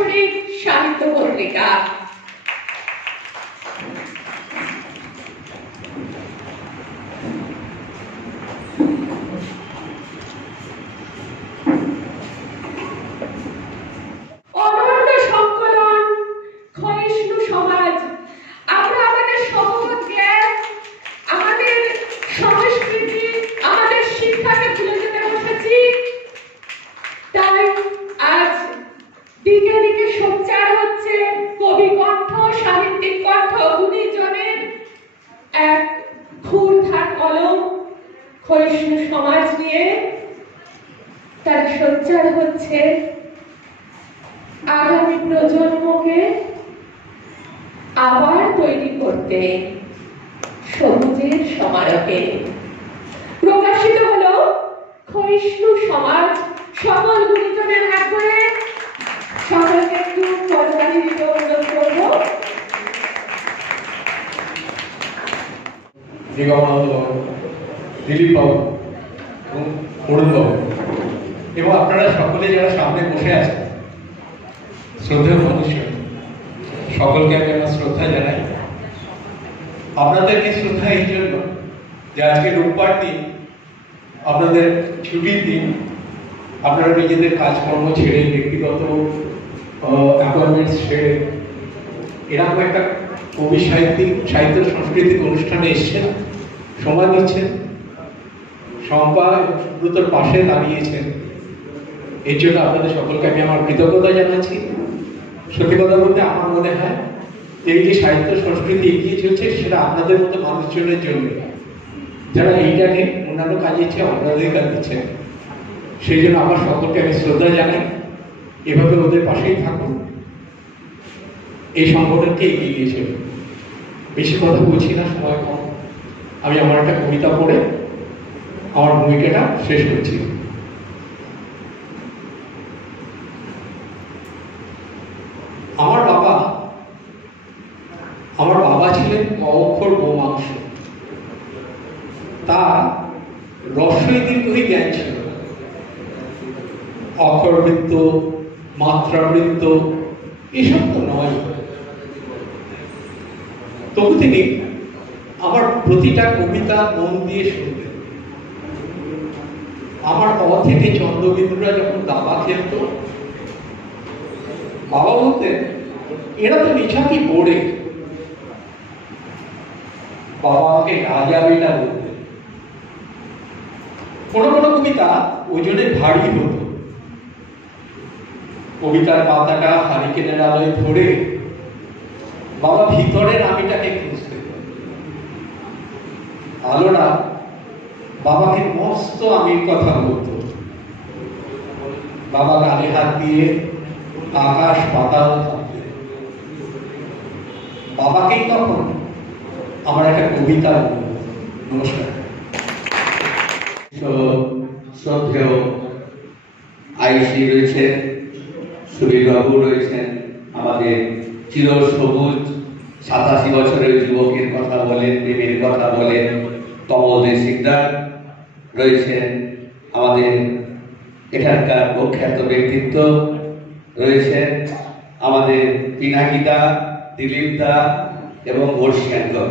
বাৎসরিক সাহিত্য পত্রিকা। অনন্য সংকলন, ক্ষয়িষ্ণু সমাজ। আমরা আমাদের সহমত জ্ঞান, আমাদের সংস্কৃতি, আমাদের শিক্ষাকে ভুলে যেতে বসেছি। তাই আজ দিকে দিকে সোচ্চার হচ্ছে কবি কণ্ঠ, সাহিত্যিক কণ্ঠ, গুণীজনের এক ক্ষুরধার কলম ক্ষয়িষ্ণু সমাজ নিয়ে। তারা সোচ্চার হচ্ছে আগামী প্রজন্মকে আবার তৈরি করতে সবুজের সমারোহে। প্রকাশিত হলো ক্ষয়িষ্ণু সমাজ। সকল গুণীজনের হাত ধরে সকলকে একটু করতালি দিতে অনুরোধ করব। নিগমানন্দ বাবু, দিলীপ বাবু এবং অরুণ বাবু এবং আপনারা সকলে যারা সামনে বসে আছেন, শ্রদ্ধেয় মনুষ্য, সকলকে আমি আমার শ্রদ্ধা জানাই। আপনাদেরকে শ্রদ্ধা এই জন্য যে আজকে রোববার দিন, আপনাদের ছুটির দিন, আপনারা নিজেদের কাজকর্ম ছেড়ে, ব্যক্তিগত অ্যাপয়েন্টমেন্টস ছেড়ে এরকম একটা কবি সাহিত্য সাংস্কৃতিক অনুষ্ঠানে এসেছেন, সময় দিচ্ছেন, শম্পা এবং সুব্রতর পাশে দাঁড়িয়েছেন। এর জন্য আপনাদের সকলকে আমি আমার কৃতজ্ঞতা জানাচ্ছি। সত্যি কথা বলতে আমার মনে হয় এই যে সাহিত্য সংস্কৃতি এগিয়ে চলছে সেটা আপনাদের মতো মানুষজনের জন্য, যারা এইটাকে অন্যান্য কাজের চেয়ে অগ্রাধিকার দিচ্ছেন। সেই জন্য আমার সকলকে আমি শ্রদ্ধা জানাই। এভাবে ওদের পাশেই থাকুন, এই সংগঠনকে এগিয়ে নিয়ে চলুন। বেশি কথা বলছি না, সময় কম। আমি আমার একটা কবিতা পড়ে আমার ভূমিকাটা শেষ করছি। আমার বাবা ছিলেন ক অক্ষর গোমাংস। তার রস্বই দীর্ঘই জ্ঞান ছিল। অক্ষরবৃত্ত, মাত্রাবৃত্ত এসব তো নয়। তবু তিনি আমার প্রতিটা কবিতা মন দিয়ে শুনতেন। আমার বাবা থেকে চন্দ্রবিন্দুরা যখন দাবা খেলত, বাবা বলতেন এরা তো নিছকই বোর্ডে। বাবাকে রাজা বেটা বলতেন। কোনো কোনো কবিতা ওজনে ভারী হতো। কবিতার পাতাটা হারিকেনের আলোয় ধরে বাবা ভিতরের আমিটাকে খুঁজতেন। আলোরা বাবাকে মস্ত আমির কথা বলতো। বাবা গালে হাত দিয়ে আকাশ পাতাল থাকতেন। বাবাকেই তখন আমার একটা কবিতা বলতো। নমস্কার। শ্রদ্ধেয় আইসি রয়েছেন, সুবীর বাবু রয়েছেন, আমাদের চির সবুজ 87 বছরের যুবকের কথা বলেন, প্রেমের কথা বলেন কমলদেব সিকদার রয়েছেন, আমাদের এখানকার প্রখ্যাত ব্যক্তিত্ব রয়েছেন আমাদের পিনাকিদা, দিলীপদা এবং বর্ষিয়ানগর,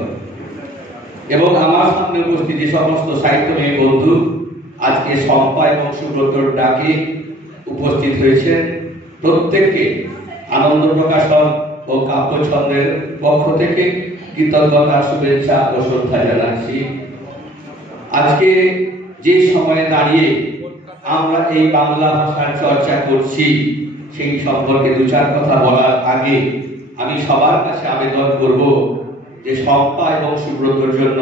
এবং আমার সামনে উপস্থিত যে সমস্ত সাহিত্যপ্রেমী বন্ধু আজকে শম্পা এবং সুব্রতর ডাকে উপস্থিত হয়েছে, প্রত্যেককে আনন্দ প্রকাশন ও কাব্যছন্দের পক্ষ থেকে কৃতজ্ঞতা, শুভেচ্ছা ও শ্রদ্ধা জানাচ্ছি। আজকে যে সময়ে দাঁড়িয়ে আমরা এই বাংলা ভাষার চর্চা করছি, সেই সম্পর্কে দু চার কথা বলার আগে আমি সবার কাছে আবেদন করব যে শম্পা এবং সুব্রতর জন্য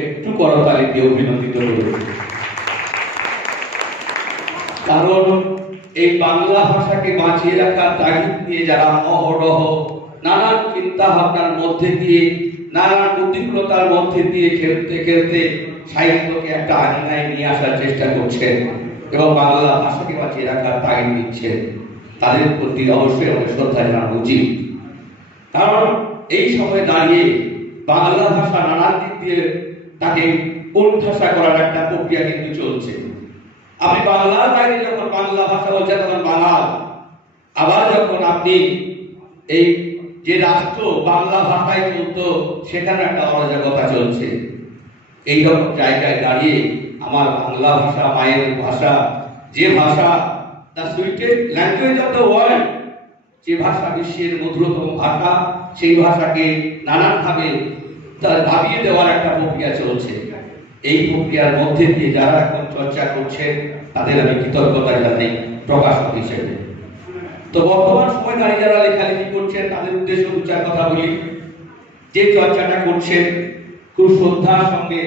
একটু করতালি দিয়ে অভিনন্দিত করব। কারণ এই বাংলা ভাষাকে বাঁচিয়ে রাখার তাগিদ নিয়ে যারা অহরহ নানান চিন্তা ভাবনার মধ্যে দিয়ে, নানান বুদ্ধিমত্তার মধ্যে দিয়ে খেলতে খেলতে সাহিত্যকে একটা আঙিনায় নিয়ে আসার চেষ্টা করছেন এবং বাংলা ভাষাকে বাঁচিয়ে রাখার তাগিদ দিচ্ছেন, তাদের প্রতি অবশ্যই আমাদের শ্রদ্ধা জানানো উচিত। কারণ এই সময় দাঁড়িয়ে বাংলা ভাষা নানান দিক দিয়ে তাকে কোণঠাসা করার একটা প্রক্রিয়া কিন্তু চলছে। আপনি বাংলার বাইরে যখন বাংলা ভাষা বলছেন তখন বাঙাল, আবার যখন আপনি এই যে রাষ্ট্র বাংলা ভাষায় চলত সেখানে একটা অরাজকতা চলছে, এইরকম জায়গায় দাঁড়িয়ে আমার বাংলা ভাষা মায়ের ভাষা, যে ভাষা the sweetest language of the world, যে ভাষা বিশ্বের মধুরতম ভাষা, সেই ভাষাকে নানানভাবে তার ভাবিয়ে দেওয়ার একটা প্রক্রিয়া চলছে। এই প্রক্রিয়ার মধ্যে দিয়ে যারা এখন চর্চা করছেন তাদের আমি কৃতজ্ঞতা জানাই প্রকাশক হিসেবে। তো বর্তমান সময় দাঁড়িয়ে যারা লেখালেখি করছেন তাদের উদ্দেশ্যে দু চার কথা বলি। যে চর্চাটা করছেন খুব শ্রদ্ধার সঙ্গে,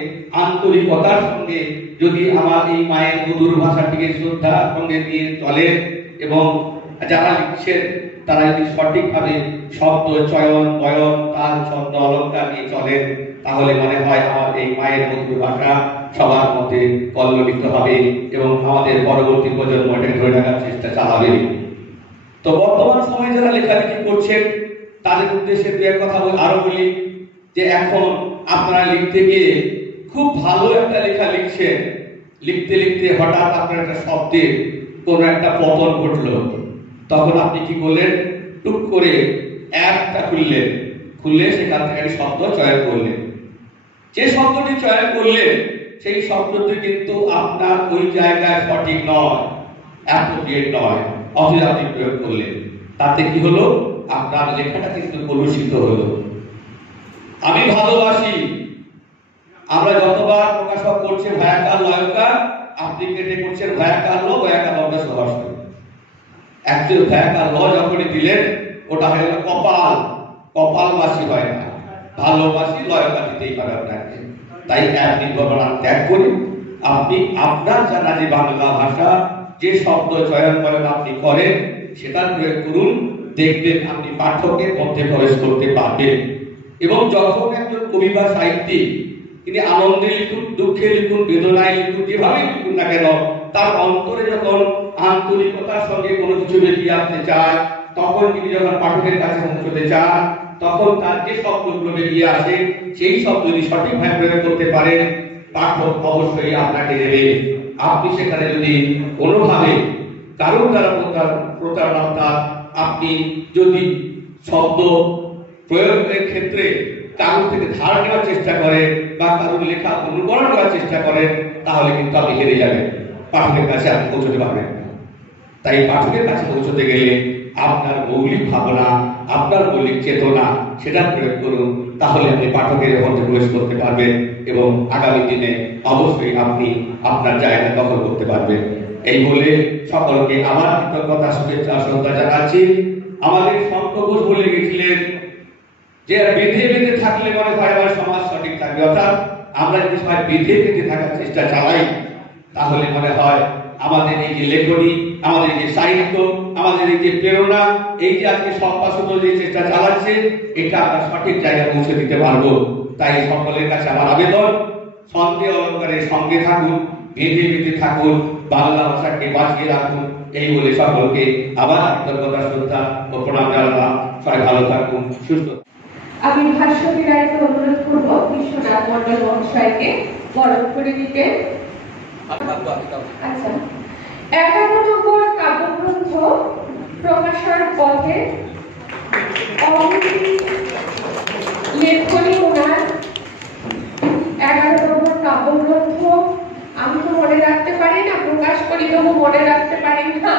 আন্তরিকতার সঙ্গে যদি আমার এই মায়ের মধুর ভাষাটিকে শ্রদ্ধার সঙ্গে নিয়ে চলেন এবং যারা লিখছেন তারা যদি সঠিকভাবে শব্দ চয়ন বয়ন তাল ছন্দ অলঙ্কার নিয়ে চলেন, তাহলে মনে হয় আমার এই মায়ের মধুর ভাষা সবার মধ্যে কল্লোলিত হবে এবং আমাদের পরবর্তী প্রজন্ম এটাকে ধরে রাখার চেষ্টা চালাবে। তো বর্তমান সময়ে যারা লেখালেখি করছেন তাদের উদ্দেশ্যে দু এক কথা আরো বলি যে এখন আপনারা লিখতে গিয়ে খুব ভালো একটা লেখা লিখছেন, লিখতে লিখতে হঠাৎ আপনার একটা শব্দে কোন একটা পতন ঘটলো, তখন আপনি কি করলেন? টুক করে অ্যাপটা খুললে সেখান থেকে শব্দ চয়ন করলেন। যে শব্দটি চয়ন করলেন সেই শব্দটি কিন্তু আপনার ওই জায়গায় সঠিক নয়, অ্যাপ্রোপ্রিয়েট নয়, অথবা আপনি প্রয়োগ করলেন। তাতে কি হলো? আপনার লেখাটা কিন্তু কলুষিত হলো। আমি ভালোবাসি, আমরা যতবার প্রকাশক করছে ভয়াকার লয়কার, আপনি কেটে করছেন ভয়াকার ল ভয়াকার লব্ধ সহস্র। অ্যাকচুয়ালি ভয়াকার ল যখনই দিলেন ওটা হয়ে গেল কপাল, কপালবাসী হয় না, ভালোবাসি লয়কার দিতেই পারে আপনাকে। তাই এক নির্ভরণা ত্যাগ করে আপনি আপনার জানা যে বাংলা ভাষা যে শব্দ চয়ন করেন আপনি করেন সেটা প্রয়োগ করুন, দেখবেন আপনি পাঠকের মধ্যে প্রবেশ করতে পারবেন। এবং যখন একজন কবি বা সাহিত্যিক তিনি আনন্দে লিখুন, দুঃখে লিখুন, বেদনায় লিখুন, যেভাবে লিখুন না কেন, তার অন্তরে যখন আন্তরিকতার সঙ্গে কোনো কিছু বেরিয়ে আসতে চায়, তখন তিনি যখন পাঠকের কাছে পৌঁছতে চান, তখন তার যে শব্দগুলো বেরিয়ে আসে সেই শব্দ যদি সঠিকভাবে প্রয়োগ করতে পারেন, পাঠক অবশ্যই আপনাকে দেবে। আপনি সেখানে যদি কোনোভাবে কারোর দ্বারা প্রতারণা, আপনি যদি শব্দ প্রয়োগের ক্ষেত্রে কারোর থেকে ধার নেওয়ার চেষ্টা করেন বা কারোর লেখা অনুকরণ করার চেষ্টা করেন, তাহলে কিন্তু আপনি হেরে যাবেন, পাঠকের কাছে আপনি পৌঁছতে পারবেন। তাই পাঠকের কাছে পৌঁছতে গেলে আপনার মৌলিক ভাবনা, আপনার মৌলিক চেতনা সেটা প্রয়োগ করুন, তাহলে আপনি পাঠকের মধ্যে প্রবেশ করতে পারবেন এবং আগামী দিনে অবশ্যই আপনি আপনার জায়গা দখল করতে পারবেন। এই বলে সকলকে আমার কৃতজ্ঞতা, শুভেচ্ছা, শ্রদ্ধা জানাচ্ছি। আমাদের শঙ্খ ঘোষ বলে গেছিলেন যে বেঁধে বেঁধে থাকলে মনে হয় আমার সমাজ সঠিক থাকবে, অর্থাৎ আমরা যদি সবাই বেঁধে বেঁধে থাকার চেষ্টা চালাই তাহলে মনে হয় আমাদের এই যে লেখনী, আমাদের যে সাহিত্য, আমাদের এই যে প্রেরণা, এই যে আজকে সম্পাদন যে চেষ্টা চালাচ্ছে, এটা আমরা সঠিক জায়গায় পৌঁছে দিতে পারবো। তাই সকলের কাছে আমার আবেদন, ছন্দে অলঙ্কারের সঙ্গে থাকুন, বেঁধে বেঁধে থাকুন, বাংলা ভাষাকে বাঁচিয়ে রাখুন। এই বলে সকলকে আবার কৃতজ্ঞতা, শ্রদ্ধা ও প্রণাম জানালাম। সবাই ভালো থাকুন, সুস্থ। আমি ভাষ্য বিরায়কে অনুরোধ করবো বিশ্বনাথ মন্ডল মহাশয়কে বরণ করে দিতে। আচ্ছা, 11 নম্বর কাব্যগ্রন্থ প্রকাশের পথে লেখনী ওনার 11 নম্বর কাব্যগ্রন্থ। আমি তো মনে রাখতে পারি না, প্রকাশ করি তবু মনে রাখতে পারি না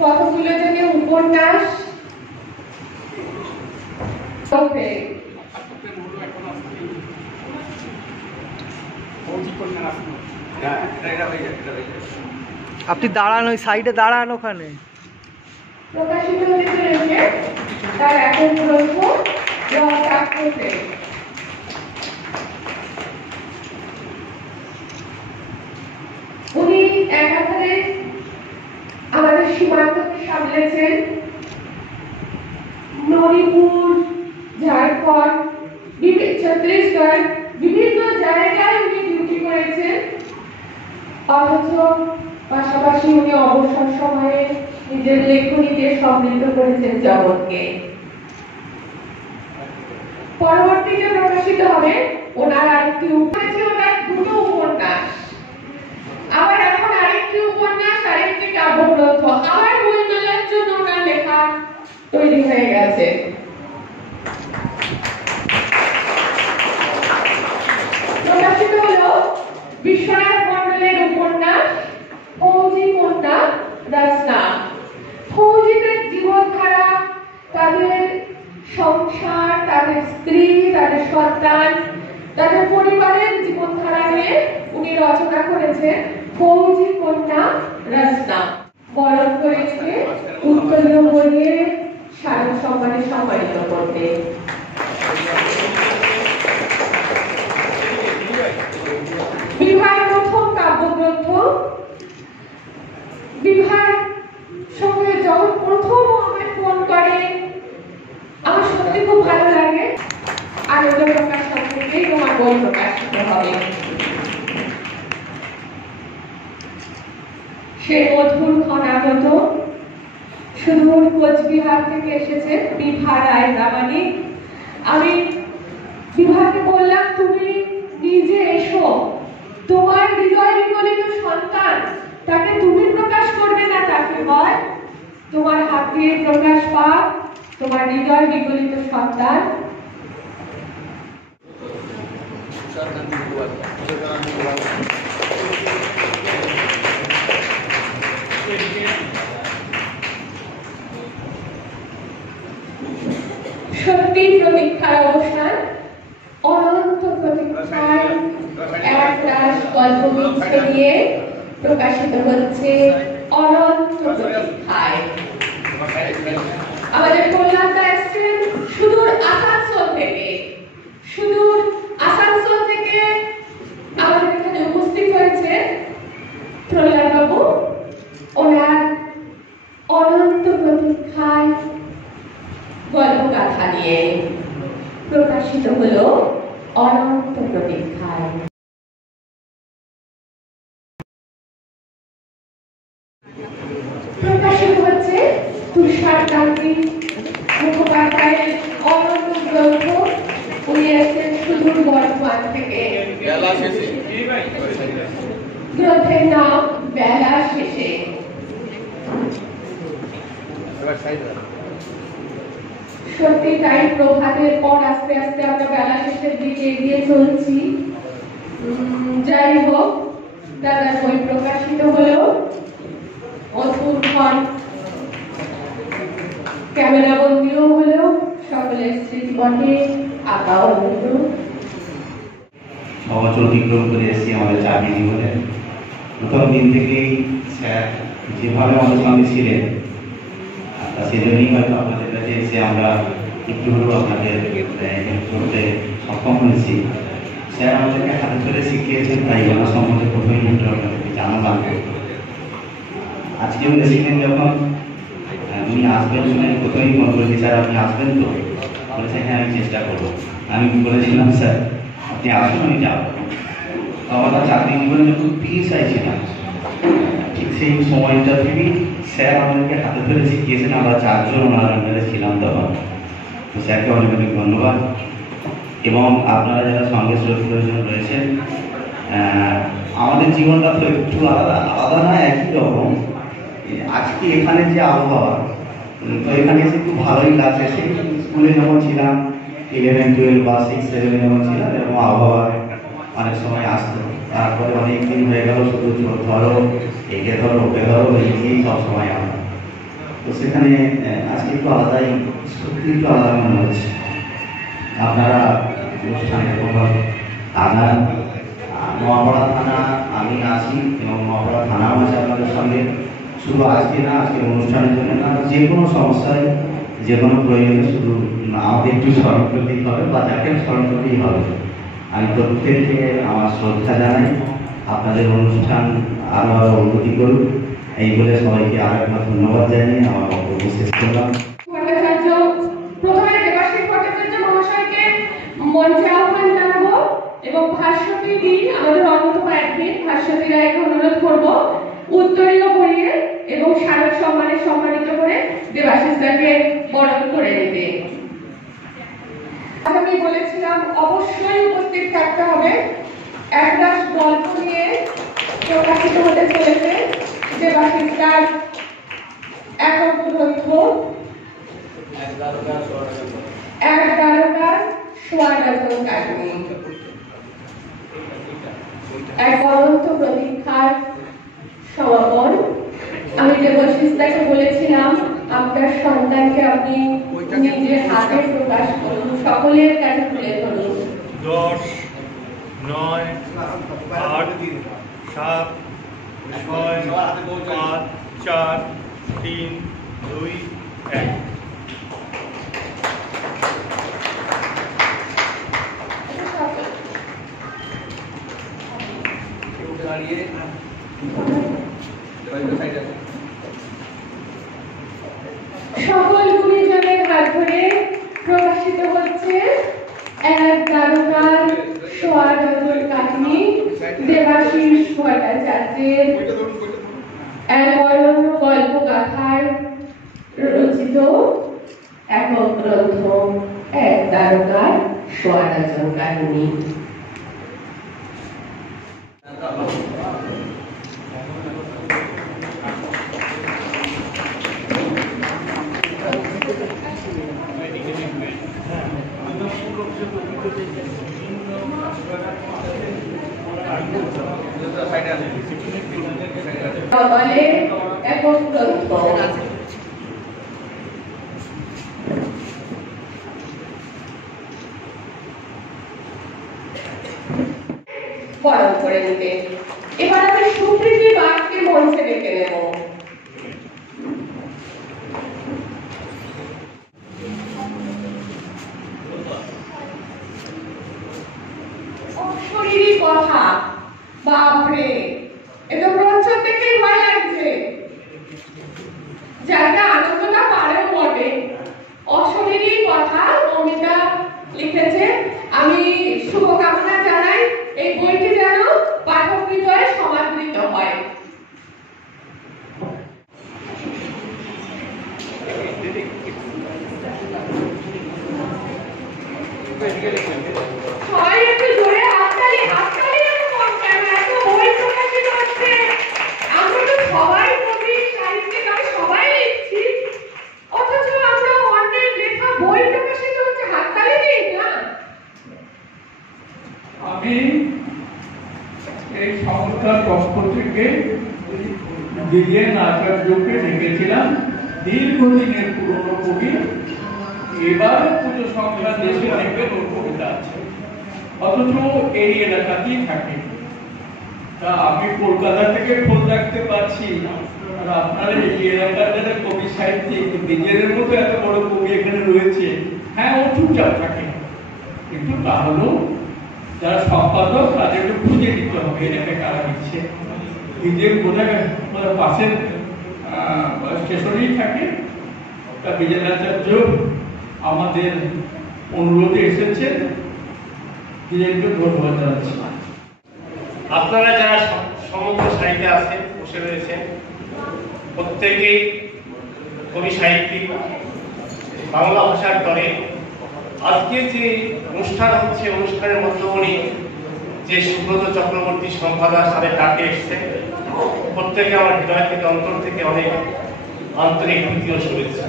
কতগুলো থেকে উপন্যাস, আপনি দাঁড়ান, ওই সাইডে দাঁড়ান, ওখানে প্রকাশিত হতে চলেছে তার একক গ্রন্থ রসাক্ষরে। উনি একাধারে আমাদের সীমান্তকে সামলেছেন, মণিপুর, ঝাড়খণ্ড, ছত্তিশগড়, বিভিন্ন জায়গায় উনি ডিউটি করেছেন। অথচ পাশাপাশি উনি অবসর সময়ে নিজের লেখনীতে সমৃদ্ধ করেছেন জগৎকে। পরবর্তীতে প্রকাশিত হবে ওনার আরেকটি উপন্যাস, ওনার দুটো উপন্যাস, আবার এখন আরেকটি উপন্যাস, আরেকটি কাব্যগ্রন্থ, আবার বইমেলার তৈরি হয়ে গেছে। প্রকাশিত হলো বিশ্বনাথ মণ্ডলের উপন্যাস ফৌজি কন্যা রচনা। ফৌজিদের জীবনধারা, তাদের সংসার, তাদের স্ত্রী, তাদের সন্তান, তাদের পরিবারের জীবনধারা নিয়ে উনি রচনা করেছেন ফৌজি কন্যা রচনা। বরণ করেছে উত্তরীয় বইয়ে শারদ সম্মানে সম্মানিত করতে। বিভার প্রথম কাব্যগ্রন্থ। বিভার সঙ্গে যখন প্রথম আমায় ফোন করে আমার সত্যি খুব ভালো লাগে। আনন্দ প্রকাশ থেকেই তোমার বই প্রকাশিত হবে। সে মধুর খনাগত সুদূর কোচবিহার থেকে এসেছে বিভা রায় প্রামাণিক। আমি বিভাকে বললাম, তুমি নিজে এসো, তোমার হৃদয় বিগলিত সন্তান, তাকে তুমি প্রকাশ করবে না, তাকে হয় তোমার হাত দিয়ে প্রকাশ পাক তোমার হৃদয় বিগলিত সন্তান। সত্যি প্রতীক্ষার অবসান, অনন্ত প্রতীক্ষায় এক রাস গল্প গুচ্ছ নিয়ে প্রকাশিত হচ্ছে অনন্ত প্রতীক্ষায়। আমাদের কল্যাণটা এসছেন সুদূর আসানসোল থেকে। সুদূর আসানসোল থেকে আমাদের এখানে উপস্থিত হয়েছে প্রহ্লাদ বাবু। ওনার অনন্ত প্রতীক্ষায় গল্পগাথা নিয়ে প্রকাশিত হলো অনন্ত প্রতীক্ষায়। প্রকাশিত হচ্ছে তুষারকান্তি মুখোপাধ্যায়ের অনন্ত গ্রন্থ। উনি এসেছেন সুদূর বর্ধমান থেকে। গ্রন্থের নাম বেলা শেষে। সত্যি তাই, প্রভাতের পর আস্তে আস্তে আমরা বেলা শেষের দিকে এগিয়ে চলছি। যাই হোক, দাদার বই প্রকাশিত হলো। অধুর ক্ষণ ক্যামেরা বন্দিও হলো, সকলের স্মৃতি বটে আঁকাও হলো। 6 বছর অতিক্রম করে এসেছি আমাদের চাকরি জীবনে। প্রথম দিন থেকেই স্যার যেভাবে আমাদের সঙ্গে ছিলেন, সেজন্যই হয়তো আপনাদের কাছে এসে আমরা একটু হলেও আপনাদের হেল্প করতে সক্ষম হয়েছি। স্যার আমাদেরকে হাতে ধরে শিখিয়েছেন, তাই ওনার সম্বন্ধে প্রথমেই একটু আপনাদেরকে জানালাম। আজকে উনি শিখেন যখন উনি আসবেন শুনে প্রথমেই ফোন করেছি, স্যার আপনি আসবেন তো? বলেছে হ্যাঁ আমি চেষ্টা করবো। আমি বলেছিলাম স্যার আপনি আসুন, আমি যাবো। আমার চাকরি জীবনে যখন ফিরে চাইছিলাম, ঠিক সেই সময়টা থেকেই স্যার আমাদেরকে হাতে ধরে শিখিয়েছেন। আমরা 4 জন ওনার আন্ডারে ছিলাম তখন। তো স্যারকে অনেক অনেক ধন্যবাদ। এবং আপনারা যারা সঙ্গে প্রয়োজন রয়েছেন, আমাদের জীবনটা তো একটু আলাদা আলাদা না, একই রকম। আজকে এখানে যে আবহাওয়া, তো এখানে এসে খুব ভালোই লাগছে। সেই স্কুলে যখন ছিলাম 11, 12 বা 6, 7 যখন ছিলাম, এরকম আবহাওয়া অনেক সময় আসতো। তারপরে অনেক দিন হয়ে গেল শুধু ধরো একে ধরো ওকে ধরো এই সব সময় আমরা। তো সেখানে আজকে একটু আলাদাই, সত্যি একটু আলাদা মনে হচ্ছে। আপনারা অনুষ্ঠানে থানা, নোয়াপাড়া থানা আমি আছি এবং নোয়াপাড়া থানাও আছে আপনাদের সঙ্গে। শুধু আজকে না, আজকের অনুষ্ঠানের জন্য না, যে কোনো সমস্যায় যে কোনো প্রয়োজনে শুধু আমাদের একটু স্মরণ করতেই হবে বা যাকে স্মরণ করতেই হবে। আমি প্রত্যেককে আমার শ্রদ্ধা জানাই। আপনাদের অনুষ্ঠান আরো উন্নতি করুন এই বলে সবাইকে আরেকবার ধন্যবাদ জানিয়ে আমার বক্তব্য শেষ করলাম। ভট্টাচার্য, প্রথমে দেবাশিস ভট্টাচার্য মহাশয়কে মঞ্চে আহ্বান জানাবো এবং ভাস্বতী দি, আমাদের অন্যতম অ্যাডমিন ভাস্বতী রায়কে অনুরোধ করবো উত্তরীয় বইয়ে এবং শারদ সম্মানে সম্মানিত করে দেবাশিস দাকে বরণ করে নিতে। আমি বলেছিলাম অবশ্যই উপস্থিত থাকতে হবে। এক রাস গল্প নিয়ে প্রকাশিত হতে চলেছে দেবাশিস দার একক গ্রন্থ এক দ্বারকার সোয়া ডজন কাহিনী, এক অনন্ত প্রতীক্ষার সমাপন। আমি দেবশিসদাকে বলেছিলাম আপনার সন্তানকে আপনি নিজের হাতে প্রকাশ করুন, সকলের কাছে তুলে ধরুন। 10, 9, 8, 7, 6, 5, 4, 3, 2, 1। সকল গুণীজনের হাত ধরে প্রকাশিত হচ্ছে এক দ্বারকার সোয়া ডজন কাহিনী, দেবাশিস ভট্টাচার্যের এক অনন্য গল্প গাথার রচিত একক গ্রন্থ এক দ্বারকার সোয়া ডজন কাহিনী। বলে একক গ্রন্থ। বরণ করে নিতে এবার আমি সুপ্রীতি বাগকে মঞ্চে ডেকে নেব। অশরীরী কথা, বাপরে, এ তো প্রচ্ছদ দেখেই ভয় লাগছে। যারা আনন্দটা পারেও বটে। অশরীরী কথা অমিতা লিখেছে। আমি শুভকামনা জানাই এই বইটি যেন পাঠক হৃদয়ে সমাদৃত হয়। সবাই একটু জোরে হাততালি, হাততালি এরকম কেন? এত বই প্রকাশিত হচ্ছে, আমরা তো সবাই কবি, সাহিত্যিক, আমি সবাই লিখছি, অথচ আমরা অন্যের লেখা বই প্রকাশিত হচ্ছে, হাততালি দিই না। আমি এই সংস্থার পক্ষ থেকে দ্বিজেন আচার্যকে ডেকেছিলাম, দীর্ঘদিনের পুরনো কবি। এবার পুজো সংখ্যা দেশে দেখবেন ওর কবিতা আছে, অথচ এই এলাকাতেই থাকে। তা আমি কলকাতা থেকে খোঁজ রাখতে পারছি, আর আপনারা এই এলাকার যারা কবি সাহিত্যিক, নিজেদের মতো এত বড় কবি এখানে রয়েছে। হ্যাঁ, ও চুপচাপ থাকে, কিন্তু তাহলেও যারা সম্পাদক তাদের একটু খুঁজে দিতে হবে এটাকে কারা দিচ্ছে। নিজের বোঝা পাশের স্টেশনেই থাকে। তা বিজেন্দ্রাচার্য আমাদের অনুরোধে এসেছেন, বিজেন্দ্রকে ধন্যবাদ জানাচ্ছি। আপনারা যারা সমগ্র সাহিত্যে আছেন, বসে রয়েছেন, প্রত্যেকেই কবি সাহিত্যিক, বাংলা ভাষার তরে আজকে যে অনুষ্ঠান হচ্ছে, অনুষ্ঠানের মধ্যমণি যে সুব্রত চক্রবর্তী সম্পাদক সাথে ডাকে এসছে, প্রত্যেকে আমার হৃদয় থেকে, অন্তর থেকে অনেক আন্তরিক প্রীতি ও শুভেচ্ছা।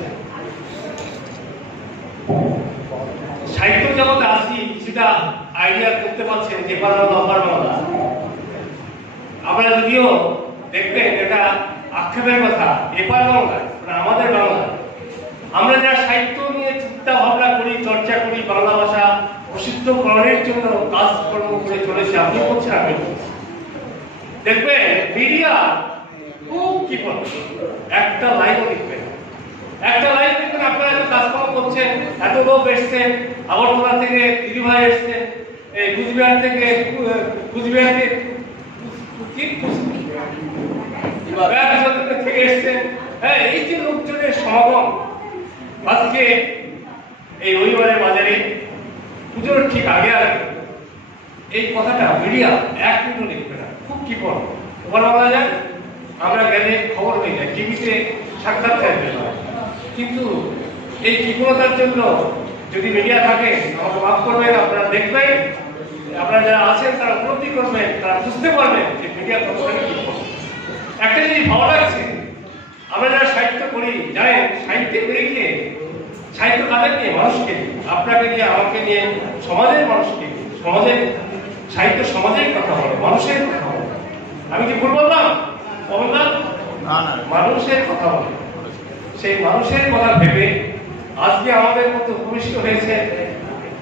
সাহিত্য জগতে আসি, কিছুটা আইডিয়া করতে পারছেন যে বাংলা অপার বাংলা। আমরা যদিও দেখবেন এটা আক্ষেপের কথা, এপার বাংলা আমাদের বাংলা। আমরা যারা সাহিত্য নিয়ে চিন্তা ভাবনা করি, চর্চা করি, বাংলা ভাষা প্রসিদ্ধকরণের জন্য কাজকর্ম করে চলেছে, আপনি করছেন, আমি দেখবেন মিডিয়া খুব কি করে একটা লাইনও লিখবেন, একটা লাইন দেখবেন। আপনারা এত কাজকর্ম করছেন, এত লোক এসছেন, আগরতলা থেকে দিদিভাই এসছেন, কুচবিহার থেকে থেকে এসছেন। হ্যাঁ, এই যে লোকজনের সমাগম আজকে এই রবিবারের বাজারে পুজোর ঠিক আগে আগে, এই কথাটা মিডিয়া এক মিনিটও লিখবে না। খুব কি করে বলা যায়, আমরা গেলে খবর হয়ে যায়, টিভিতে সাক্ষাৎকার পেয়ে, কিন্তু এই কৃপণতার জন্য যদি মিডিয়া থাকে, আমাকে মাফ করবেন, আপনারা দেখবেন, আপনারা যারা আছেন তারা উপলব্ধি করবেন, তারা বুঝতে পারবেন যে মিডিয়া কতখানি কৃপণ। একটা জিনিস ভালো লাগছে, আমরা যারা সাহিত্য করি জানেন, সাহিত্যে বেরিয়ে সাহিত্য কাদের নিয়ে? মানুষকে নিয়ে, আপনাকে নিয়ে, আমাকে নিয়ে, সমাজের মানুষকে নিয়ে। সমাজের সাহিত্য সমাজের কথা বলে, মানুষের কথা বলে। আমি কি ভুল বললাম? বললাম মানুষের কথা বলে। সেই মানুষের কথা ভেবে আজকে আমাদের মধ্যে ভূমিষ্ঠ হয়েছে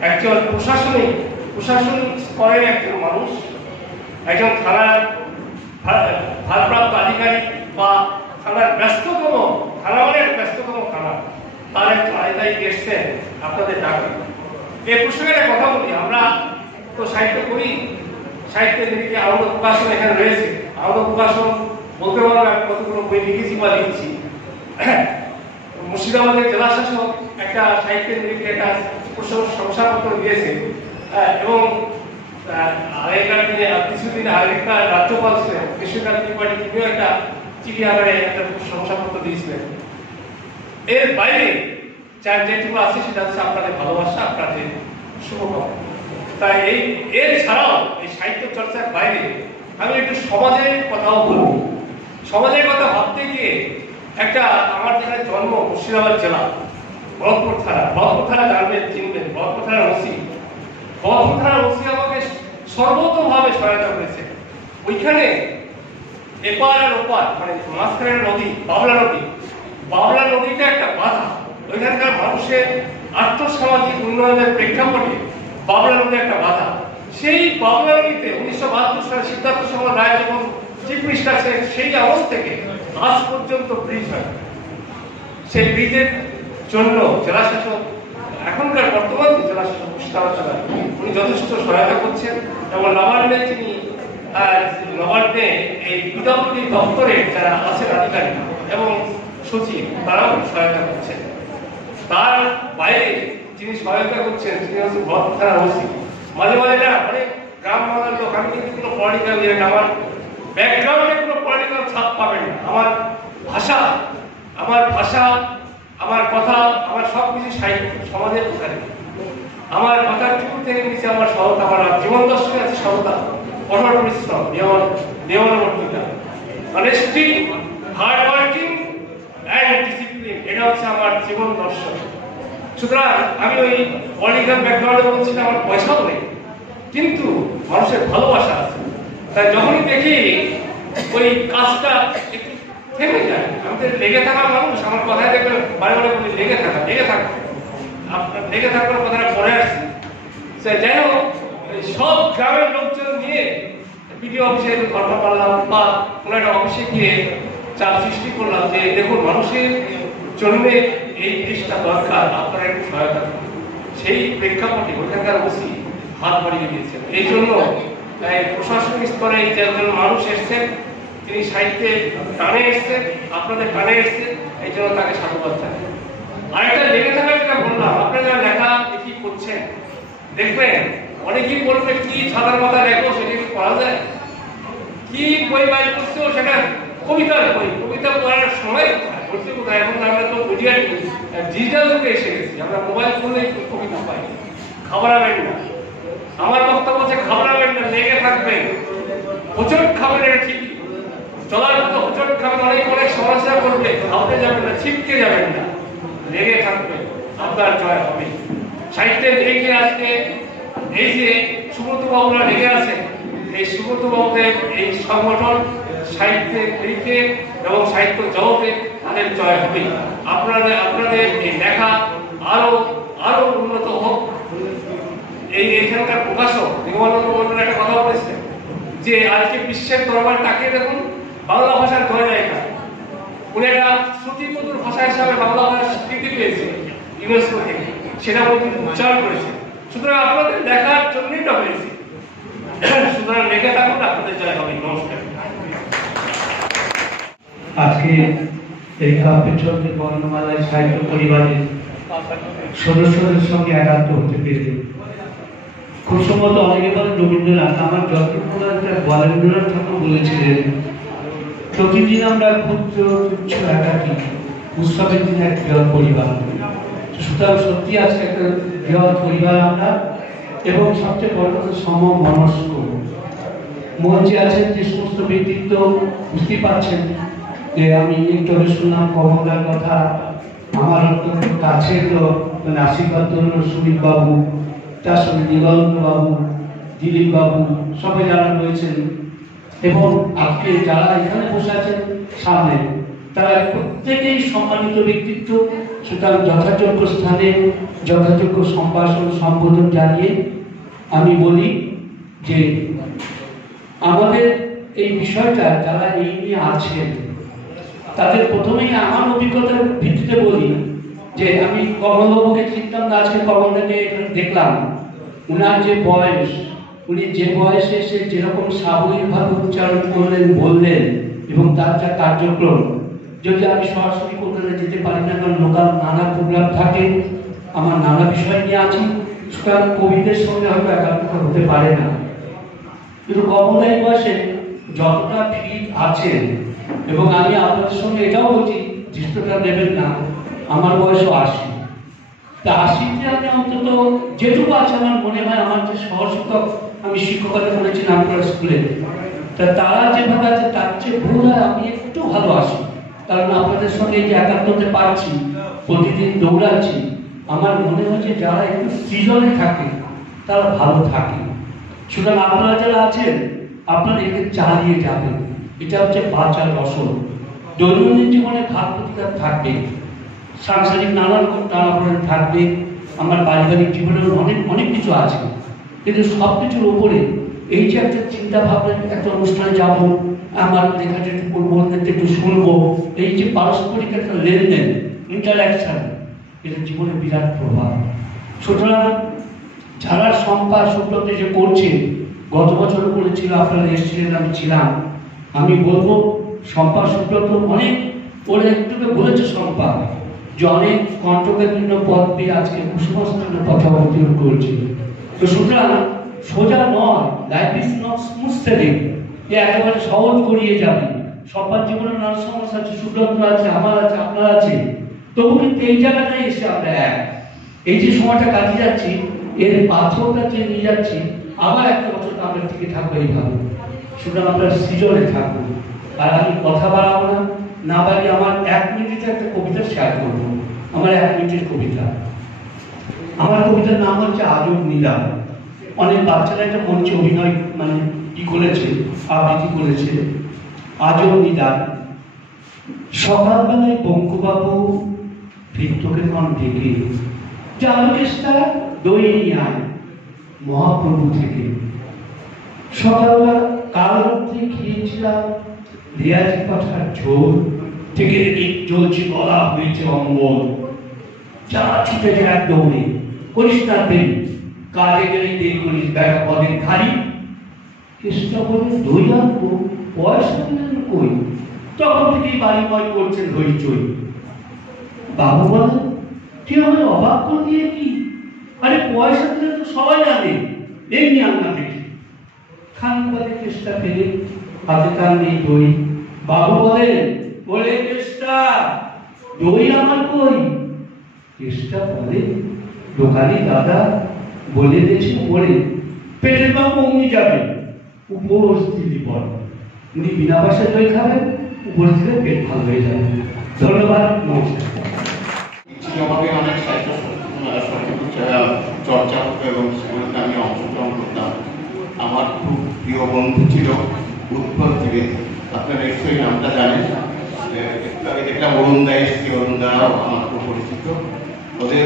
একজন প্রশাসনিক স্তরের একজন মানুষ, একজন থানার ভারপ্রাপ্ত আধিকারিক বা থানার ব্যস্ততম থানা, তার একজন আধিকারিক এসছেন আপনাদের ডাকে। এই প্রসঙ্গে একটা কথা বলি, আমরা তো সাহিত্য করি, সাহিত্যের দিকে আনন্দ প্রকাশন এখানে রয়েছে। আনন্দ প্রকাশন বলতে পারবো আমি কতগুলো বই লিখেছি বা লিখছি। মুর্শিদাবাদের জেলা শাসক একটা সাহিত্যের দিকে একটা শংসাপত্র দিয়েছে, এবং আগেকার দিনে কিছুদিন আগেকার রাজ্যপাল ছিলেন কৃষ্ণকান্ত ত্রিপাঠী, তিনিও একটা চিঠি আকারে একটা শংসাপত্র দিয়েছিলেন। এর বাইরে যেটুকু আছে সেটা হচ্ছে আপনাদের ভালোবাসা, আপনাদের শুভকামনা। তাই এর ছাড়াও এই সাহিত্য চর্চার বাইরে আমি একটু সমাজের কথাও বলবো। সমাজের কথা ভাবতে গিয়ে একটা, আমার যেখানে জন্ম মুর্শিদাবাদ জেলা বহরমপুর থানা জানবেন, চিনবেন, বহরমপুর থানার ওসি আমাকে সর্বতভাবে সহায়তা করেছে। ওইখানে এপার আর ওপার, মানে মাঝখানের নদী বাবলা নদীটা একটা বাধা। ওইখানকার মানুষের আর্থসামাজিক উন্নয়নের প্রেক্ষাপটে বাবলা নদী একটা বাধা। সেই বাবলা নদীতে 1972 সালে সিদ্ধার্থ সাগর রায় যখন চিফ মিনিস্টার ছিলেন, সেই আমল থেকে আজ পর্যন্ত ব্রিজ হয়। সেই ব্রিজের জন্য জেলা শাসক, এখনকার বর্তমান জেলা শাসক মুর্শিদাবাদ জেলায়, উনি যথেষ্ট সহায়তা করছেন। এবং নবান্নে তিনি নবান্নে এই পিডব্লিউডি দপ্তরে যারা আছেন আধিকারিক এবং সচিব, তারাও সহায়তা করছেন। তার বাইরে যিনি সহায়তা করছেন তিনি হচ্ছে বহরমপুর থানার ওসি। মাঝে মাঝে না অনেক গ্রাম বাংলার লোক, আমি কিন্তু কোনো পলিটিক্যাল ইয়ে না, আমার ব্যাকগ্রাউন্ডে কোনো পলিটিক্যাল ছাপ পাবেন না। আমার ভাষা, আমার কথা, আমার সবকিছু সাহিত্য সমাজের উদ্ধারে। আমার কথার চুল থেকে নিচে আমার সততা, আমার জীবন দর্শনে আছে সততা, কঠোর পরিশ্রম, নিয়মানুবর্তিতা, honesty, hard working and discipline, এটা হচ্ছে আমার জীবন দর্শন। সুতরাং আমি ওই পলিটিক্যাল ব্যাকগ্রাউন্ডে বলছি না, আমার পয়সাও নেই, কিন্তু মানুষের ভালোবাসা আছে। তাই যখনই দেখি ওই কাজটা একটু থেমে যায়, আমাদের লেগে থাকা মানুষ, আমার কথায় দেখবেন বারে বারে বলি লেগে থাকা, আপনার লেগে থাকার কথাটা পরে আসছে। যাই হোক, সব গ্রামের লোকজন নিয়ে বিডিও অফিসে ঘটনা পারলাম বা কোনো একটা অফিসে গিয়ে চাপ সৃষ্টি করলাম যে দেখুন মানুষের জন্য এই জিনিসটা দরকার, আপনারা একটু সহায়তা করুন। সেই প্রেক্ষাপটে ওইখানকার ওসি হাত বাড়িয়ে দিয়েছেন। এই জন্য প্রশাসনিক স্তরে যে একজন মানুষ এসছেন, তিনি সাহিত্যে টানে এসছেন, আপনাদের টানে এসছেন, এই জন্য তাকে সাধুবাদ জানাই। আরেকটা লেগে থাকা যেটা বললাম, আপনারা লেখা কি করছেন দেখবেন, অনেকেই বলবে কি সাদার কথা লেখো, সেটা কি করা যায়? কি বই বাইর করছো, সেটা কবিতার বই, কবিতা পড়ার সময় করতে কোথায়? এখন আমরা তো ডিজিটাল যুগে এসে গেছি, আমরা মোবাইল ফোনেই কবিতা পাই। ঘাবড়াবেন না, আমার বক্তব্য হচ্ছে ঘাবড়াবেন না, লেগে থাকবেন। হোঁচট খাবেন, এটা ঠিক, চলার মতো হোঁচট খাবেন, অনেক সমস্যা করবে, ঘাবড়ে যাবেন না, ছিটকে যাবেন না, লেগে থাকবেন, আপনার জয় হবে। সাহিত্যের দিকে আজকে এই যে সুব্রত বাবুরা লেগে আছেন, এই সুব্রত বাবুদের এই সংগঠন সাহিত্যের দিকে এবং সাহিত্য জগতে তাদের জয় হবে। আপনাদের এই লেখা আরো উন্নত হোক। এইখানকার প্রকাশক নিগমানন্দ মন্ডল একটা কথা বলেছেন যে আজকে বিশ্বের দরবার তাকিয়ে দেখুন, বাংলা ভাষার জয় জায়গা। উনি একটা শ্রুতিমধুর ভাষা হিসাবে বাংলা ভাষার স্বীকৃতি পেয়েছে ইউনেস্কো থেকে, সেটা উচ্চারণ করেছে। সুতরাং আপনাদের লেখার জন্যই তো হয়েছে। সুতরাং লেখা থাকুন, আপনাদের জয় হবে। নমস্কার। আজকে এই কাব্যচন্দ্রের বর্ণমালায় সাহিত্য পরিবারের সদস্যদের সঙ্গে একাত্ম হতে পেরে খুব সম্ভবত অনেকে বলেন রবীন্দ্রনাথ, আমার যতটুকু বরেন্দ্রনাথ ঠাকুর বলেছিলেন, প্রতিদিন আমরা ক্ষুদ্র তুচ্ছ একাকী, উৎসবের দিন এক বৃহৎ পরিবার। সুতরাং সত্যি আজকে একটা বৃহৎ পরিবার আমরা, এবং সবচেয়ে বড় কথা সমমনস্ক। মঞ্চে আছেন যে সমস্ত ব্যক্তিত্ব, বুঝতে পারছেন যে আমি একটু শুনলাম কমলার কথা, আমার অত্যন্ত কাছের লোক, মানে আশীর্বাদ হলো সুমিত বাবু, তার সঙ্গে দিগন্ত বাবু, দিলীপ বাবু, সবাই যারা রয়েছেন, এবং আজকে যারা এখানে বসে আছেন সামনে, তারা প্রত্যেকেই সম্মানিত ব্যক্তিত্ব। সুতরাং যথাযোগ্য স্থানে যথাযোগ্য সম্ভাষণ সম্বোধন জানিয়ে আমি বলি যে আমাদের এই বিষয়টা যারা এই নিয়ে আছেন তাদের প্রথমেই আমার অভিজ্ঞতার ভিত্তিতে বলি যে আমি কমলবাবুকে চিনতাম না, আজকে কমলদাকে এখানে দেখলাম। উনার যে বয়স, উনি যে বয়সে এসে যেরকম স্বাভাবিকভাবে উচ্চারণ করলেন, বললেন, এবং তার যা কার্যক্রম, যদি আমি সরাসরি কলকাতা যেতে পারি না, কারণ লোকাল নানা প্রোগ্রাম থাকে, আমার নানা বিষয় নিয়ে আছি, সুতরাং কবিদের সঙ্গে হয়তো একাত্মতা হতে পারে না, কিন্তু কমলদার বয়সে যতটা ফিট আছেন, এবং আমি আপনাদের সঙ্গে এটাও বলছি, দৃষ্টটা নেবেন না, আমার বয়সও 80, তা 80তে আমি অন্তত যেটুকু আছে আমার মনে হয়, আমার যে সহশিক্ষক, আমি শিক্ষকতা করেছি নামকরা স্কুলে, তা তারা যেভাবে আছে তার চেয়ে ভুল হয় আমি একটু ভালো আসি, কারণ আপনাদের সঙ্গে যে একাত্ম হতে পারছি, প্রতিদিন দৌড়াচ্ছি, আমার মনে হচ্ছে যারা একটু সৃজনে থাকে তারা ভালো থাকে। সুতরাং আপনারা যারা আছেন আপনারা একে চালিয়ে যাবেন, এটা হচ্ছে বাঁচার রসদ। দৈনন্দিন জীবনে ঘাত প্রতিঘাত থাকবে, সাংসারিক নানা রকম টানাপোড়েন থাকবে, আমার পারিবারিক জীবনের অনেক কিছু আছে, কিন্তু সব কিছুর উপরে এই যে একটা চিন্তা ভাবনা, একটা অনুষ্ঠানে যাব, আমার লেখাটা একটু পড়বো, একটু শুনবো, এই যে পারস্পরিক একটা লেনদেন, ইন্টারাকশন, এটা জীবনের বিরাট প্রভাব। সুতরাং যারা শম্পা সুব্রত যে করছে, গত বছরও করেছিল, আপনারা এসেছিলেন, আমি ছিলাম, আমি বলবো শম্পা সুব্রত অনেক ওরা একটু বলেছে শম্পা যে অনেক কণ্ঠকাকীর্ণ পদ পেয়ে আজকে কুসংস্কারের পথে অবতীর্ণ করছে। তো সুতরাং সোজা নয়, life is not smooth selling, যে একেবারে সহজ করিয়ে যাবে। সবার জীবনে নানা সমস্যা আছে, সুব্রত আছে, আমার আছে, আপনার আছে, তবু কিন্তু এই জায়গাটাই এসে আমরা এক, এই যে সময়টা কাটিয়ে যাচ্ছি, এর পাথরটা যে নিয়ে যাচ্ছি, আবার একটা বছর আমরা টিকে থাকবো এইভাবে। সুতরাং আমরা সৃজনে থাকবো। আর আমি কথা বাড়াবো না, না বাড়ি আমার 1 মিনিটে একটা কবিতা শেয়ার করবো, আমার 1 মিনিটের কবিতা। আমার কবিতার নাম হচ্ছে আজব নিদান। অনেক বাচ্চারা একটা মঞ্চে অভিনয় মানে কি করেছে, আবৃত্তি করেছে। আজব নিদান। সকালবেলায় বঙ্কুবাবু ভৃত্যকে কন ডেকে, চালকেশটা দই নিয়ে আয় মহাপ্রভু থেকে। সকালবেলা কাল রাত্রে খেয়েছিলাম রেয়াজি পাঠার ঝোল, থেকে জ্বলছে গলা হয়েছে অম্বল। যারা ছুটে যায় এক দৌড়ে, করিস না দেরি, কাজে গেলেই দেরি করিস, বেটা পদের খালি। চেষ্টা করে দই আনবো, পয়সা দিলেন কই, তখন থেকেই বাড়িময় করছেন হইচই। বাবু বলেন, তুই আমায় অবাক করে দিয়ে কি, আরে পয়সা দিলে তো সবাই আনে, এমনি আন্না দেখি। খানবাদে চেষ্টা ফেলে হাতে তার নেই দই। বাবু বলেন, বলে চেষ্টা দই আমার কই। চেষ্টা বলে, দোকানি দাদা বলে দিয়েছে পরে, পেটের বাবু অমনি যাবে, উপোস দিলি পরে। উনি বিনা পয়সায় দই খাবেন, উপোস দিলে পেট ভালো হয়ে যাবে। ধন্যবাদ, নমস্কার। আমাদের অনেক সাহিত্য চর্চা হতো এবং সেগুলোতে আমি অংশগ্রহণ করতাম। আমার খুব প্রিয় বন্ধু ছিল উৎপল থেকে, আপনারা নিশ্চয়ই নামটা জানেন। একটু আগে দেখলাম অরুণদা এসছি, অরুণদাও আমার খুব পরিচিত। ওদের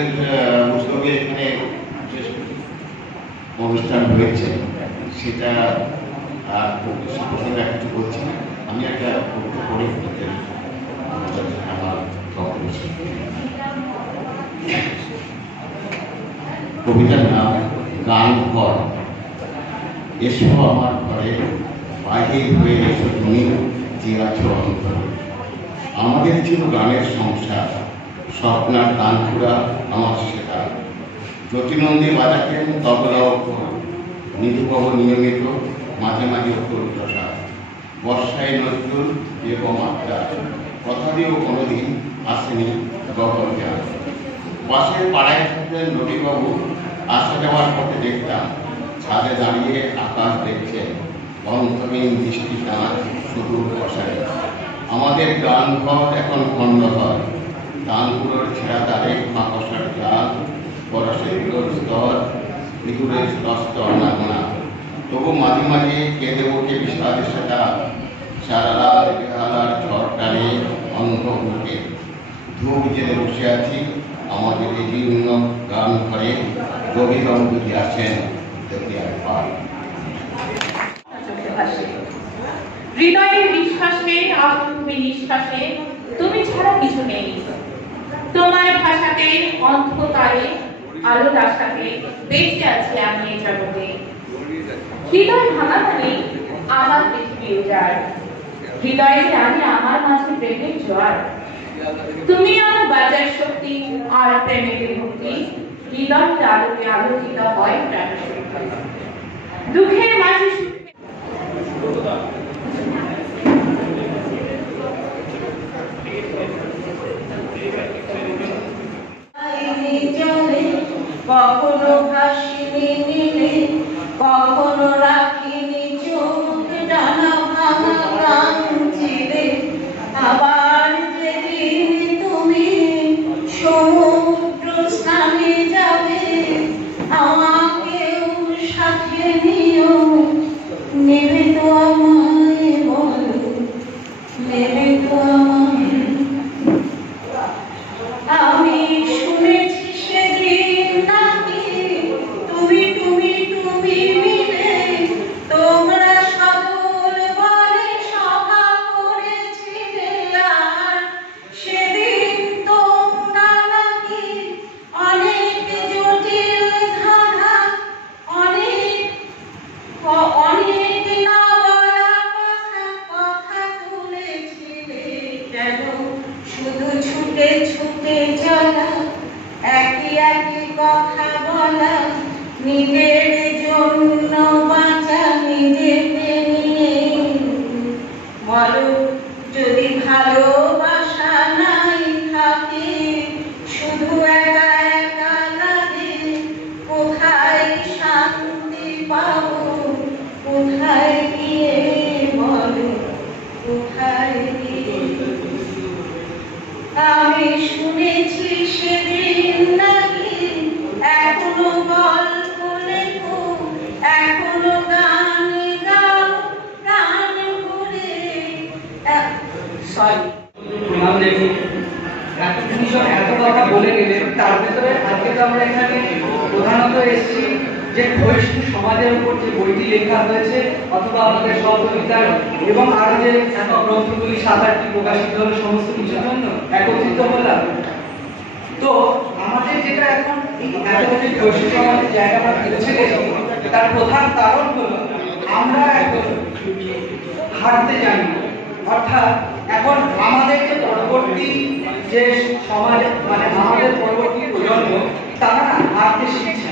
উদ্যোগে এখানে বিশেষ অনুষ্ঠান হয়েছে, সেটা আর সে প্রসঙ্গে কিছু বলছি না। আমি একটা কবিতা পড়ে আমার কবিতার নাম গান ঘর। এসো আমার ঘরে, বাহির হয়ে এসো তুমি যে আছো অন্তরে। আমাদের ছিল গানের সংসার, স্বপ্নার গানপুরা আমার সেটা। জ্যোতিনন্দী বাজাতেন তবলা অক্ষর, নিধুকব নিয়মিত, মাঝে মাঝে অক্ষর দশা। বর্ষায় নজরুল এরকম আত্মা, কথা দিয়েও কোনোদিন আসেনি গগন গান। পাশের পাড়ায় থাকতেন নবীবাবু, আসা যাওয়ার পথে দেখতাম ছাদে দাঁড়িয়ে আকাশ দেখছে, অন্তহীন দৃষ্টি টানা সুদূর বসায়। আমাদের গান ঘর এখন খণ্ডঘর, গানগুলোর ছেঁড়া তারে মাকসার জাল পরশের স্তর নিগুড়ের স্তর নাগনা তবু মাঝে মাঝে কেঁদে ওঠে বিষাদের সাথা সারা রাত বেহালার ঝড় টানে অন্ধ বুকে ধূপ জেলে বসে আছি আমাদের এই বিভিন্ন গান ঘরে গভীর অনুভূতি আছেন দেখিয়ার পাল হৃদয়ের বিশ্বাসে আর তুমি নিঃশ্বাসে তুমি ছাড়া কিছু নেই তোমার ভাষাতে অন্ধকারে আলোর আশাতে বেঁচে আছি আমি এই জগতে হৃদয় ভাঙা মানে আমার পৃথিবী উজাড় হৃদয়ে আমি আমার মাঝে প্রেমের জোয়ার তুমি আমার বাজার শক্তি আর প্রেমের ভক্তি হৃদয়ের আলোকে আলোকিত হয় প্রাণ শক্তি দুঃখের মাঝে কখনো ভাসিনি নীলে কখনো রাখিনি চোখ ডানা ভাঙা প্রাণ ছিলে আবার যেদিন তুমি সমুদ্র স্নানে যাবে আমাকেও সাথে নিও নেবে তো আমায় বলো নেবে তো আমায় আমি শুনেছি সেদিন নাকি তুমি তুমি তুমি মিলে তোমরা সকল বলে সভা করেছিলে আর সেদিন তোমরা নাকি অনেক জটিল ধাঁধা অনেক না বলা কথা তুলেছিলে কেন শুধু ছুটে ছুটে চলা একই একই কথা বলা নিজের জন্য বাঁচা নিজেকে নিয়ে বলো যদি ভালোবাসা নাই থাকে শুধু একা একা লাগে কোথায় শান্তি পাবো কোথায় গিয়ে বলো কোথায় গিয়ে আমি শুনেছি সেদিন নাকি এখনো গল্প লেখো এখনো গান গাও গান করে সরি প্রণাম দেবী এত ভীষণ এত কথা বলে গেলেন তার ভেতরে আজকে তো আমরা এখানে প্রধানত এসেছি যে ক্ষয়িষ্ণু সমাজের উপর যে বইটি লেখা হয়েছে অথবা আমাদের সহযোগিতার এবং আরো যে গ্রন্থগুলি 7-8টি প্রকাশিত হলো সমস্ত কিছুর জন্য একত্রিত হলাম। তো আমাদের যেটা এখন এই এত যে ক্ষয়িষ্ণু সমাজের জায়গা আমরা পৌঁছে গেছি তার প্রধান কারণ হলো আমরা এখন হাঁটতে জানি না। অর্থাৎ এখন আমাদের যে পরবর্তী যে সমাজ মানে আমাদের পরবর্তী প্রজন্ম তারা হাঁটতে শিখছে।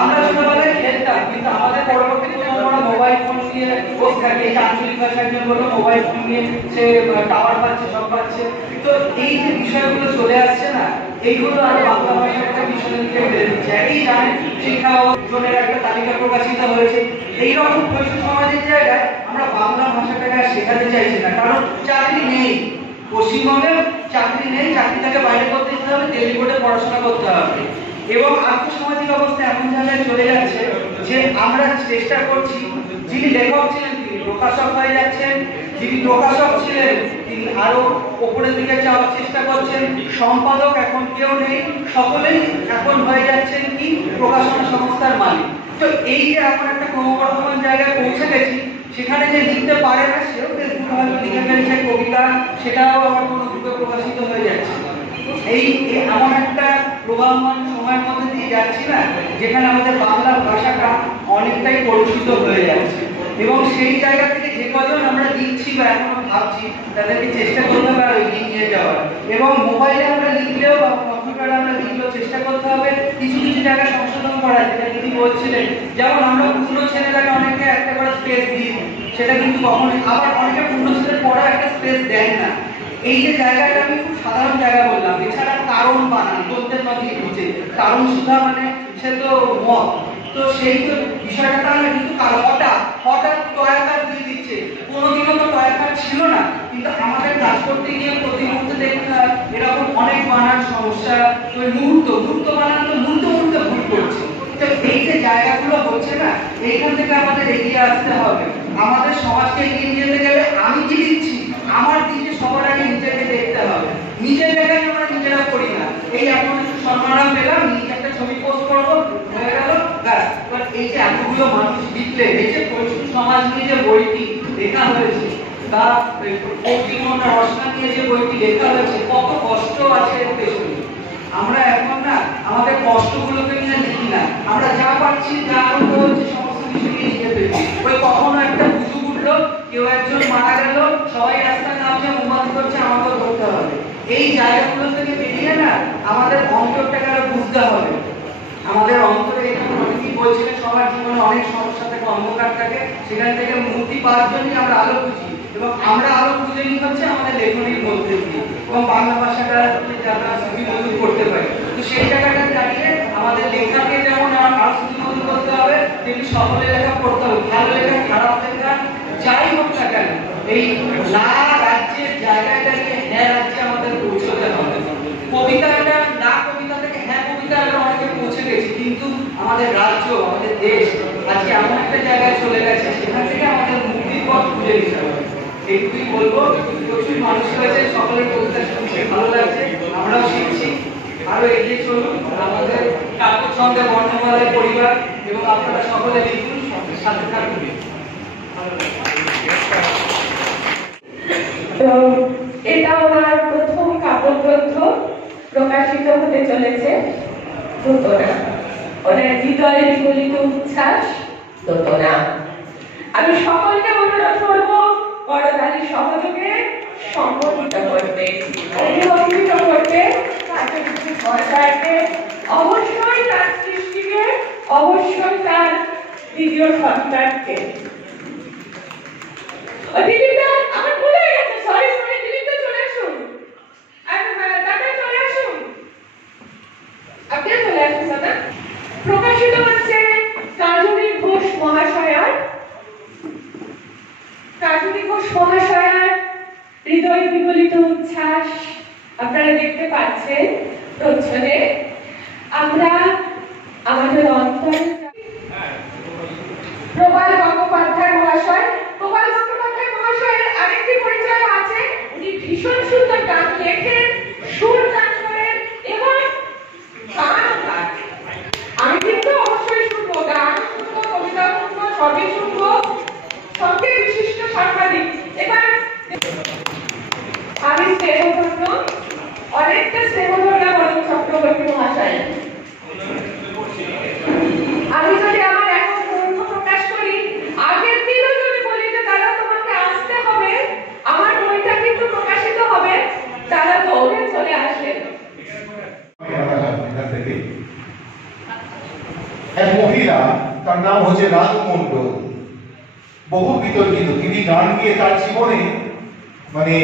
আমরা ছোটবেলায় খেলতাম কিন্তু আমাদের পরবর্তী প্রজন্মরা মোবাইল ফোন নিয়ে বসে থাকে। এই আঞ্চলিক ভাষায় যে বললো মোবাইল ফোন নিয়ে সে টাওয়ার পাচ্ছে সব পাচ্ছে। তো এই যে বিষয়গুলো চলে আসছে না এইগুলো আর বাংলা ভাষার একটা পিছনের দিকে ফেলে দিচ্ছে। এই জানেন শিক্ষা অর্জনের একটা তালিকা প্রকাশিত হয়েছে। এইরকম ক্ষয়িষ্ণু সমাজের জায়গায় আমরা বাংলা ভাষাটাকে আর শেখাতে চাইছি না, কারণ চাকরি নেই। পশ্চিমবঙ্গে চাকরি নেই, চাকরিটাকে বাইরে করতে যেতে হবে, দিল্লি বোর্ডে পড়াশোনা করতে হবে। এবং আর্থসামাজিক অবস্থা এমন জায়গায় চলে যাচ্ছে যে আমরা চেষ্টা করছি, যিনি লেখক ছিলেন তিনি প্রকাশক হয়ে যাচ্ছেন, যিনি প্রকাশক ছিলেন তিনি আরো উপরের দিকে যাওয়ার চেষ্টা করছেন, সম্পাদক এখন কেউ নেই, সকলেই এখন হয়ে যাচ্ছেন কি প্রকাশনা সংস্থার মালিক। তো এই যে এখন একটা ক্রমবর্ধমান জায়গায় পৌঁছে গেছি, সেখানে যে লিখতে পারে না সেও ফেসবুকে হয়তো লিখে ফেলছে কবিতা, সেটাও আবার কোনো গ্রুপে প্রকাশিত হয়ে যাচ্ছে। এই এমন একটা প্রবাহমান সময়ের মধ্যে দিয়ে যাচ্ছি না যেখানে আমাদের বাংলা ভাষাটা অনেকটাই কলুষিত হয়ে যাচ্ছে। এবং সেই জায়গা থেকে যে কজন আমরা লিখছি বা এখনো ভাবছি তাদেরকে চেষ্টা করতে হবে আর এগিয়ে নিয়ে যাওয়ার। এবং মোবাইলে আমরা লিখলেও বা কম্পিউটারে আমরা লিখলেও চেষ্টা করতে হবে কিছু কিছু জায়গায় সংশোধন করা, যেটা তিনি বলছিলেন। যেমন আমরা পূর্ণ ছেলেটাকে অনেকে একটা করে স্পেস দিই, সেটা কিন্তু কখনোই আবার অনেকে পূর্ণ ছেলের পরেও একটা স্পেস দেন না। এই যে জায়গাটা আমি খুব সাধারণ জায়গা বললাম, এছাড়া কারণ বানান তথ্যের নদী দিচ্ছে, কারণ সুধা মানে সে তো মত, তো সেই তো বিষয়টা না, কিন্তু হঠাৎ টয়াকার দিয়ে দিচ্ছে। কোনোদিনও তো টয়াকার ছিল না, কিন্তু আমাদের কাজ করতে গিয়ে প্রতি মুহূর্তে দেখতে হয় এরকম অনেক বানান সমস্যা, ওই মুহূর্ত বানান তো মুহূর্তে ভুল করছে। তো এই যে জায়গাগুলো হচ্ছে না, এইখান থেকে আমাদের এগিয়ে আসতে হবে। আমাদের সমাজকে এগিয়ে নিয়ে যেতে গেলে আমি কি দিচ্ছি, আমার দিকে সবার আগে নিজেকে দেখতে হবে। নিজের জায়গায় আমরা নিজেরা করি না, এই এখন একটু সম্মান পেলাম, নিজে একটা ছবি পোস্ট করবো, হয়ে গেল ব্যাস। বাট এই যে এতগুলো মানুষ লিখলে, এই যে পরিচিত সমাজ নিয়ে যে বইটি লেখা হয়েছে, বা পৌঁছিমনা রচনা নিয়ে যে বইটি লেখা হয়েছে, কত কষ্ট আছে এর পেছনে। আমরা এখন না আমাদের কষ্টগুলোকে নিয়ে লিখি না, আমরা যা পাচ্ছি যা আনন্দ হচ্ছে সমস্ত কিছু নিয়ে লিখে ফেলি। ওই কখনো একটা বুঝু উঠলো, কেউ একজন মারা গেল, সবাই রাস্তায় নামছে, মোমবাতি করছে, আমাকেও ধরতে হবে। এই জায়গাগুলো থেকে বেরিয়ে না আমাদের অন্তরটাকে আরো বুঝতে হবে। আমাদের অন্তরে এখানে অনেকেই বলছিলেন সবার জীবনে অনেক সমস্যা থাকে, অন্ধকার থাকে, সেখান থেকে মুক্তি পাওয়ার জন্যই আমরা আলো খুঁজি, এবং আমরা আলো খুঁজে নিই হচ্ছে আমাদের লেখনীর মধ্যে দিয়ে, এবং বাংলা ভাষাটা যারা শ্রুতিমধুর করতে পারি। তো সেই জায়গাটা দাঁড়িয়ে আমাদের লেখাকে যেমন আরো শ্রুতিমধুর করতে হবে, তেমনি সকলের লেখা পড়তে হবে। ভালো লেখা, খারাপ লেখা, যাই হোক না কেন, এই না রাজ্যের জায়গায় দাঁড়িয়ে হ্যাঁ রাজ্যে আমাদের পৌঁছতে হবে। কবিতাটা না কবিতা থেকে হ্যাঁ কবিতা আমরা অনেকে পৌঁছে গেছি, কিন্তু আমাদের রাজ্য, আমাদের দেশ আজকে এমন একটা জায়গায় চলে গেছে, সেখান থেকে আমাদের মুক্তির পথ খুঁজে নিতে হবে। এইটুকুই বলবো। প্রচুর মানুষ রয়েছে, সকলের কবিতা শুনছি, ভালো লাগছে, আমরাও শিখছি। আরো এগিয়ে চলুন, আমাদের কাব্যছন্দে বর্ণমালায় পরিবার, এবং আপনারা সকলে লিখুন, সাথে থাকুন। তো এটা ওনার প্রথম কাব্যগ্রন্থ, প্রকাশিত হতে চলেছে দোতনা। ওনার হৃদয়ে বিগলিত উচ্ছ্বাস দোতনা। আমি সকলকে অনুরোধ করব করতালি সহযোগে সম্বোধিত করতে, অভিনন্দিত করতে, সরকারকে অবশ্যই তার সৃষ্টিকে, অবশ্যই তার দ্বিতীয় সন্তানকে। দিলীপদা, আমার ভুলে গেছে, সরি, দিলীপদা চলে আসুন, দাদা চলে আসুন, আপনিও চলে আসুন দাদা। প্রকাশিত হচ্ছে কাজলী ঘোষ মহাশয়ার হৃদয় বিগলিত উচ্ছ্বাস। আপনারা দেখতে পাচ্ছেন প্রচ্ছদে আমরা আমাদের অন্তর। প্রবাল গঙ্গোপাধ্যায় মহাশয়ের আরেকটি পরিচয় আছে, উনি ভীষণ সুন্দর গান লেখেন, সুর গান করেন, এবং গান গান। আমি কিন্তু অবশ্যই শুনবো, গান শুনবো, কবিতা শুনবো, সবই শুনবো, সঙ্গে বিশিষ্ট সাংবাদিক। এবার আমি স্নেহধন্য, অনেকটা স্নেহধন্য বরং চক্রবর্তী মহাশয়। আমি যদি আমার এখন বন্ধু প্রকাশ করি, আগের দিনও যদি বলি যে তারা তোমাকে আসতে হবে, আমার বইটা কিন্তু প্রকাশিত হবে, তারা দৌড়ে চলে আসে। এক মহিলা, তার নাম হচ্ছে রানু মণ্ডল, বহু বিতর্কিত। তিনি গান গিয়ে তার জীবনে মানে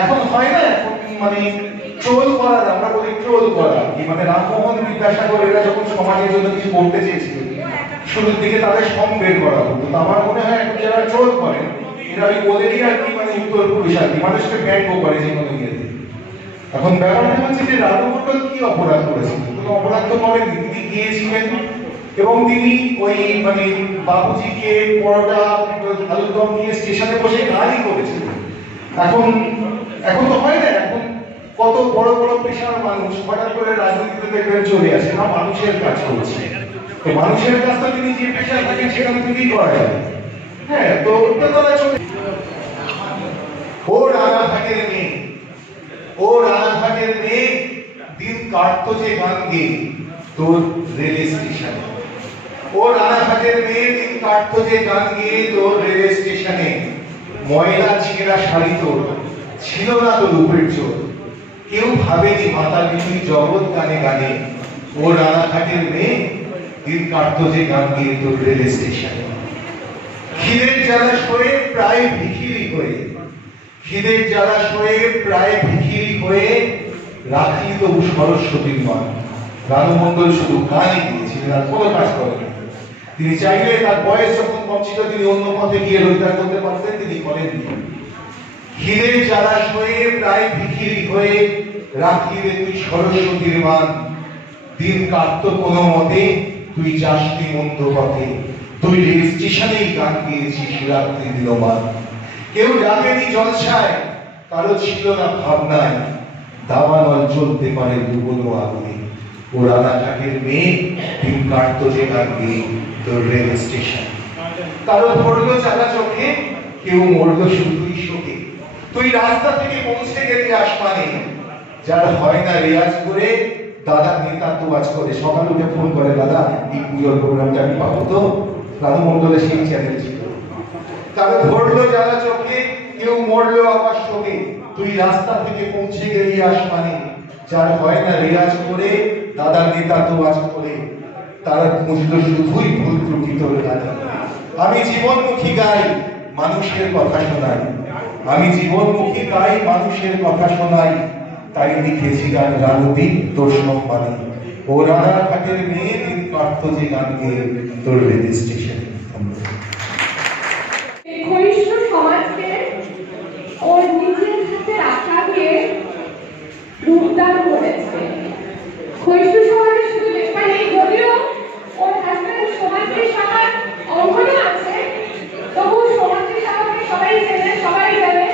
এখন হয় না, এখন মানে ট্রোল করা, আমরা বলি ট্রোল করা, মানে রামমোহন বিদ্যাসাগর এরা যখন সমাজের জন্য কিছু করতে চেয়েছিল, শুরুর দিকে তাদের সম বের করা হতো। তো আমার মনে হয় এখন যারা ট্রোল করেন এরা ওই বলেরই আর কি, মানে উত্তর পুরুষ আর কি, মানুষকে ব্যঙ্গ করে যে কোনো ইয়েতে। এখন ব্যাপারটা হচ্ছে যে রানু মণ্ডল কি অপরাধ করেছিল? কোনো অপরাধ তো করেননি, তিনি গিয়েছিলেন এবং তিনি ওই মানে বাবুজিকে পরোটা আলুর দম নিয়ে স্টেশনে বসে গানই করেছিলেন। এখন তো হয় না, এখন কত বড় বড় পেশার মানুষ হঠাৎ করে রাজনীতিতে দেখবেন চলে আসে, না মানুষের কাজ করছে। তো মানুষের কাজটা তিনি যে পেশা থাকেন সেখানে থেকেই করা যাবে। হ্যাঁ, তো ওটা তারা চলে। ও রানাঘাটের মেয়ে, ও রানাঘাটের মেয়ে, দিন কাটতো যে গান গেয়ে তোর রেল স্টেশনে। ও রানাঘাটের মেয়ে, দিন কাটতো যে গান গেয়ে তোর রেল স্টেশনে। ময়লা ছেঁড়া শাড়ি তোর ছিল না তো রূপের চোর, কেউ ভাবেনি মাতালি তুই জগৎ গানে গানে। ও রানাঘাটের মেয়ে, দিন কাটতো যে গান গেয়ে তোর রেল স্টেশনে। খিদের জ্বালা সয়ে প্রায় ভিখিরি হয়ে, খিদের জ্বালা সয়ে প্রায় ভিখিরি হয়ে রাখি তবু সরস্বতীর মান। রানু মণ্ডল শুধু গানই দিয়েছিলেন, আর কোনো কাজ করেন। তিনি চাইলে তার বয়স যখন কম ছিল তিনি অন্য পথে গিয়ে রোজগার করতে পারতেন, তিনি করেননি। হীরের জলাশয়ে প্রায় ভিখিরি হয়ে রাখিরে তুই সরস্বতীর মান। দিন কাটত কোনো মতে, তুই যাসনি মন্দ পথে, তুই রেল স্টেশনেই গান গিয়েছিস রাত্রি দিলমান। কেউ ডাকেনি জলসায়, কারো ছিল না ভাবনায়, দাবানল চলতে পারে দুবনো আগুনে। ও রানাঘাটের মেয়ে দিন কাটত যে গান গিয়ে তোর রেল স্টেশন। কারো পড়লো চাকা চোখে, কেউ মরলো শুধুই শোকে। তুই রাস্তা থেকে পৌঁছে গেলি আসমানে, যার হয় না রেয়াজ করে দাদা নেতা তো আজ করে। সকাল উঠে ফোন করে, দাদা এই পুজোর প্রোগ্রামটা আমি পাবো তো? রানু মন্ডলের সেই চ্যানেল ছিল। কারো ধরলো যারা চোখে, কেউ মরলো আবার শোকে। তুই রাস্তা থেকে পৌঁছে গেলি আসমানে, যার হয় না রেয়াজ করে দাদা নেতা তো আজ করে। তারা বুঝলো শুধুই ভুল ত্রুটি তোর গানে। আমি জীবনমুখী গাই, মানুষের কথা শোনাই। আমি জীবনমুখী গাই, মানুষের কথা শোনাই। তাই লিখেছি গান রানুদি তোর সম্মানে। ও রানাঘাটের মেয়ে দিন কাটত যে গান গেয়ে তোর রেল স্টেশনে। ক্ষয়িষ্ণু সমাজকে ওর নিজের হাতে রাখা দিয়ে রূপদান করেছে। ক্ষয়িষ্ণু সমাজে শুধু লেখা নেই, যদিও ওর হাজবেন্ড সমাজকে শাখার অঙ্গনে আছে, তবু সমাজকে শাখাকে সবাই চেনে, সবাই জানে।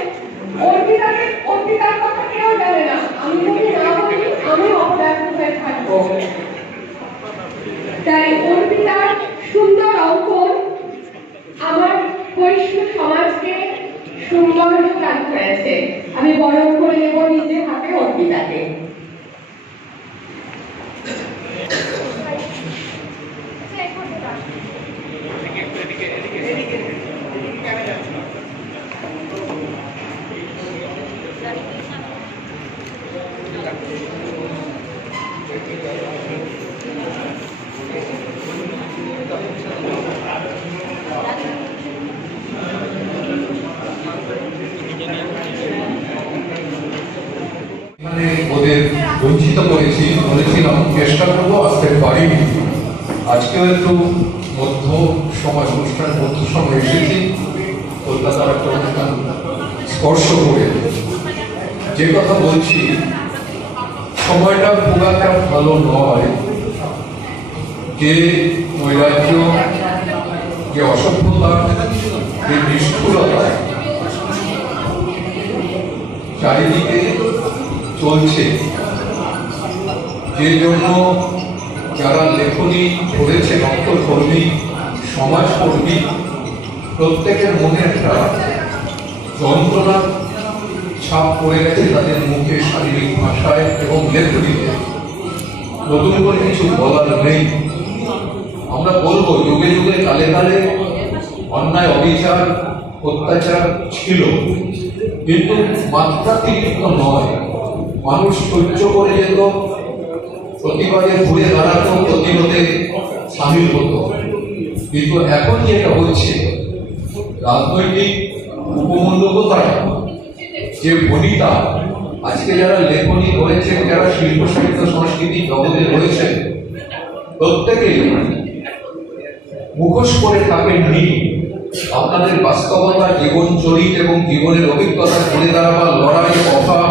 অর্পিতার কথা কেউ জানে না। আমি যদি না বলি আমি অপদার্থ হয়ে থাকবো। তাই অর্পিতার সুন্দর অঙ্কন আমার ক্ষয়িষ্ণু সমাজকে সুন্দর দান করেছে। আমি বরণ করে নেব নিজের হাতে অর্পিতাকে। ওদের বঞ্চিত করেছি, বলেছিলাম চেষ্টা করবো, আসতে পারিনি। আজকেও একটু মধ্য সময় এসেছি, কলকাতার একটা অনুষ্ঠান স্পর্শ করে। যে কথা বলছি, সময়টা খুব একটা ভালো নয়। যে নৈরাজ্য, যে অসভ্যতা, যে নিষ্ঠুরতা চারিদিকে চলছে, যে জন্য যারা লেখনী করেছে, রক্তকর্মী, সমাজকর্মী, প্রত্যেকের মনে একটা যন্ত্রণার ছাপ পড়ে গেছে তাদের মুখে, শারীরিক ভাষায় এবং লেখনীতে। নতুন করে কিছু বলার নেই। আমরা বলবো যুগে যুগে কালে কালে অন্যায়, অবিচার, অত্যাচার ছিল, কিন্তু মাত্রাতিরিক্ত নয়। মানুষ সহ্য করে যেত, প্রতিবাদে ঘুরে দাঁড়াতো, প্রতিরোধে সামিল হতো। কিন্তু এখন যেটা হচ্ছে, রাজনৈতিক উপমূল্যকতায় যে বনিতা আজকে যারা লেখনী করেছেন, যারা শিল্প সাহিত্য সংস্কৃতি জগতে রয়েছে, প্রত্যেকেই মুখোশ করে থাকেননি। আপনাদের বাস্তবতা, জীবন চরিত এবং জীবনের অভিজ্ঞতা ঘুরে দাঁড়াবার লড়াই, অভাব,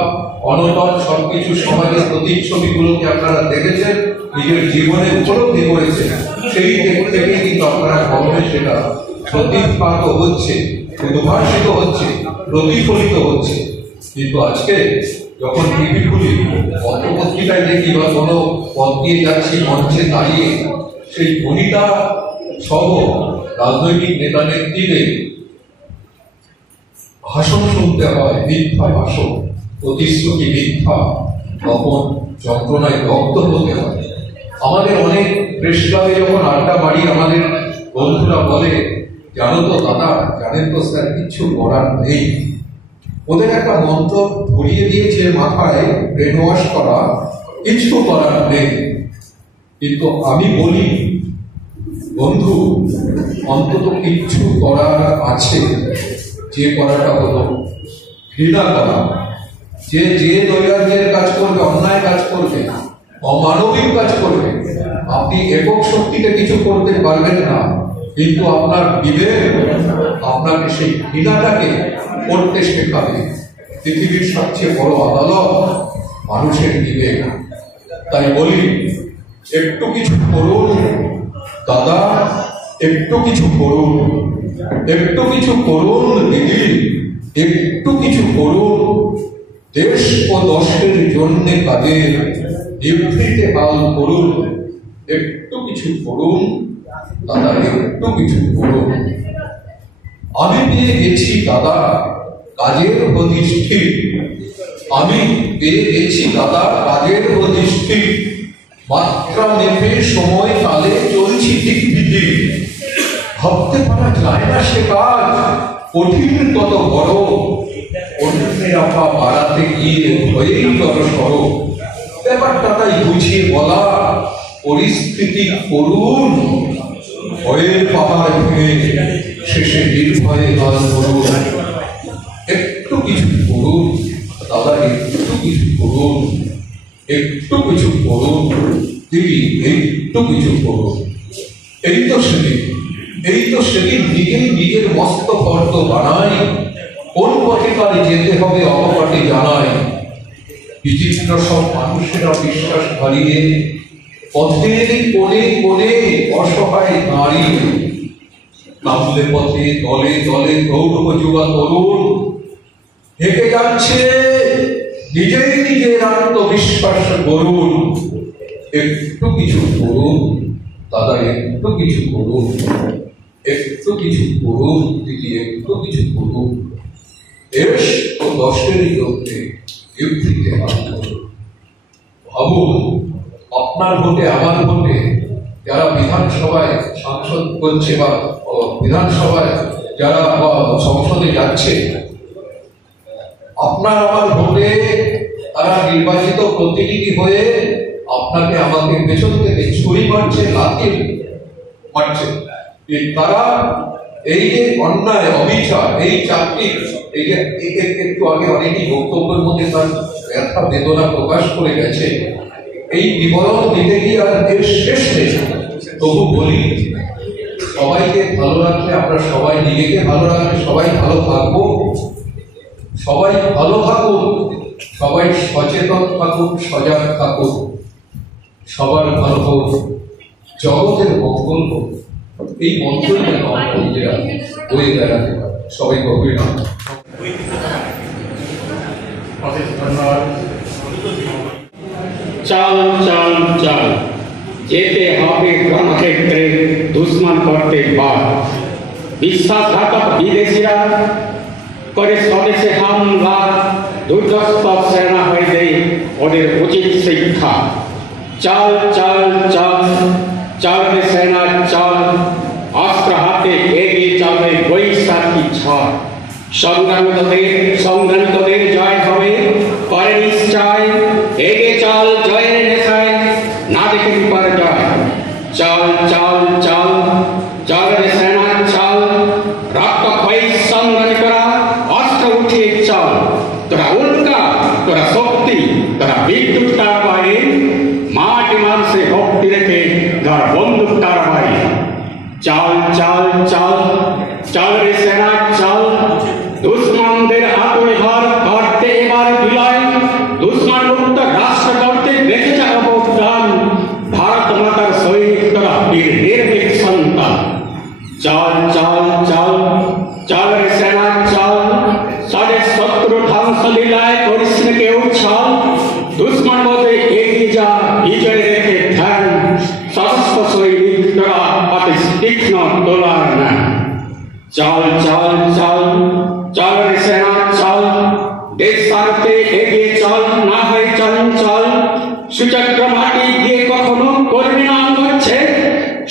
অনটন সবকিছু সমাজের প্রতিচ্ছবিগুলোকে আপনারা দেখেছেন, নিজের জীবনে উপলব্ধি করেছেন। সেই দিক থেকে কিন্তু আপনারা কমে সেটা প্রতিপাত হচ্ছে, উদ্ভাসিত হচ্ছে, প্রতিফলিত হচ্ছে। কিন্তু আজকে যখন টিভি খুলি, পত্রপত্রিকায় দেখি বা কোনো পথ দিয়ে যাচ্ছি, মঞ্চে দাঁড়িয়ে সেই বনিতা সহ রাজনৈতিক নেতা নেত্রীদের ভাষণ শুনতে হয়, মিথ্যা ভাষণ, প্রতিশ্রুতি মিথ্যা, তখন যন্ত্রণায় দগ্ধ হতে হয়। আমাদের অনেক প্রেস ক্লাবে যখন আড্ডা মারি, আমাদের বন্ধুরা বলে, জানো তো দাদা, জানেন তো স্যার, কিছু করার নেই। ওদের একটা মন্ত্র ধরিয়ে দিয়েছে মাথায়, ব্রেন ওয়াশ করা, কিছু করার নেই। কিন্তু আমি বলি, বন্ধু, অন্তত কিছু করার আছে। যে করাটা হলো ঘৃণা করা। যে নৈরাজ্যের কাজ করবে, অন্যায় কাজ করবে, অমানবিক কাজ করবে, আপনি একক শক্তিতে কিছু করতে পারবেন না। কিন্তু আপনার বিবেক আপনাকে সেই ঘৃণাটাকে করতে শেখাবে। পৃথিবীর সবচেয়ে বড় আদালত মানুষের বিবেক। তাই বলি, একটু কিছু করুন দাদা, একটু কিছু করুন, একটু কিছু করুন দিদি, একটু কিছু করুন। দেশ ও দশের জন্য কাজের নিভৃতে হাল করুন। একটু কিছু করুন দাদা, একটু কিছু করুন। আমি পেয়ে গেছি দাদা কাজের প্রতিষ্ঠিত, আমি পেয়ে গেছি দাদা কাজের প্রতিষ্ঠিত। মাত্রা মেপে সময় কালে চলছি ঠিক বিধি। ভাবতে পারা যায় না সে কাজ কঠিন কত বড়, অন্যের আপা বাড়াতে গিয়ে হয়েই তত সড়। ব্যাপারটা তাই বুঝিয়ে বলা, পরিস্থিতি করুন, ভয়ের পাহাড় ভেঙে শেষে নির্ভয়ে গান করুন। একটু কিছু করুন দাদা, একটু কিছু করুন, একটু কিছু করুন দিদি, একটু কিছু করুন। এই তো সেদিন নিজেই নিজের মস্ত ফর্দ বানাই, কোন পথে কালে যেতে হবে অপপাটে জানাই। বিচিত্র সব মানুষেরা বিশ্বাস হারিয়ে পথের কোণে কোণে অসহায় দাঁড়িয়ে, নামলে পথে দলে দলে দৌড় যুবা তরুণ হেঁটে যাচ্ছে নিজেই নিজের আত্মবিশ্বাস করুন। একটু কিছু করুন দাদা, একটু কিছু করুন, একটু কিছু করুন দিদি, একটু কিছু করুন। দেশ ও দশের মধ্যে ইউপিতে ভাবুন, আপনার ভোটে আমার ভোটে যারা বিধানসভায় সাংসদ করছে বা বিধানসভায় যারা সংসদে যাচ্ছে, আপনার আমার ভোটে তারা নির্বাচিত প্রতিনিধি হয়ে আপনাকে আমাকে পেছন থেকে ছুরি মারছে, লাথি মারছে। তারা এই যে অন্যায় অবিচার, এই চাকরি, এই যে একটু আগে অনেকেই বক্তব্যের মধ্যে তার ব্যথা বেদনা প্রকাশ করে গেছে, এই বিবরণ দিতে গিয়ে আর এর শেষ নেই। তবু বলি, সবাইকে ভালো রাখলে আমরা সবাই, নিজেকে ভালো রাখলে সবাই ভালো থাকবো। সবাই ভালো থাকুন, সবাই সচেতন থাকুন, সজাগ থাকুন, সবার ভালো হোক, জগতের মঙ্গল হোক। এই মন্ত্র যেন আমরা নিজেরা বয়ে বেড়াতে পারি। সবাই গভীর নাম। চাল চাল চাল, যেতে হবে কর্মক্ষেত্রে দুশ্মন করতে বাদ। বিশ্বাসঘাতক বিদেশিরা করে স্বদেশে হামলা, দুর্ধর্ষ সেনা হয়ে দেয় ওদের উচিত শিক্ষা। চাল চাল চাল, চালবে সেনা চাল, অস্ত্র হাতে এগিয়ে চলবে বৈশাখী ঝড়। সংগ্রামিতদের জয় হবে করে নিশ্চয়, এগিয়ে চল জয়ের নেশায়, না দেখে বিপর্যয়। চল চল চল, চলবে সেনা চল, রক্ত ক্ষয়ী সংগ্রামী করা, অস্ত্র উঠিয়ে চল। তোরা উল্কা, তোরা শক্তি, তোরা বিদ্যুৎ তার বাড়ি, মাটি মানুষে ভক্তি রেখে ধর বন্দুক তার বাড়ি। চল চল চল, চলবে সেনা চল, দুশ্মনদের আতুরে ঘর করতে এবার বিলয়। দুশ্মন মুক্ত রাষ্ট্র করতে বেঁচে যাওয়া অবদান, ভারত মাতার সৈনিক তোরা বীর নির্ভীক সন্তান। চল চল চল, চলবে সেনা চল, স্বদেশ শত্রু ধ্বংস লীলায় করিস না কেউ ছল। দুশ্মন মধ্যে এগিয়ে যা, বিজয় রেখে ধ্যান, সশস্ত্র সৈনিক তোরা অতি তীক্ষ্ণ তোলার না। চল চল চল, চলবে সেনা চল, দেশ স্বার্থে এগিয়ে চল, না হয় চঞ্চল। সুচক্র মাটি দিয়ে কখনো করবি না করছে,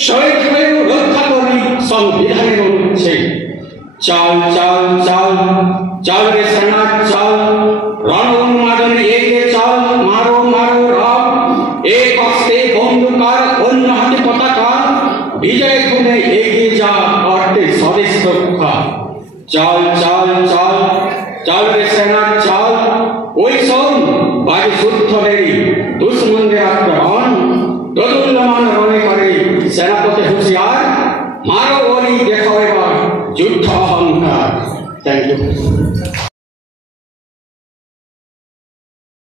শহীদ হয়েও রক্ষা করবি সংবিধানের অনুচ্ছেদ। চল চল চল, চলবে সেনা চল, রণ উন্মাদন এগিয়ে চল, মারো মারো রব। এক হস্তে বন্দুকার, অন্য হাতে পতাকা, বিজয় গুণে এগিয়ে যা, অর্থে স্বদেশ রক্ষা। চল চল চল, চলবে সেনা চল, ওই শোন বাজে শুদ্ধ দেরি, দুশ্মনদের আক্রমণ। দোদুল্যমান রণে করে সেনাপতি হুঁশিয়ার, মারো বলি দেখাও এবার যুদ্ধ অহংকার। Thank you.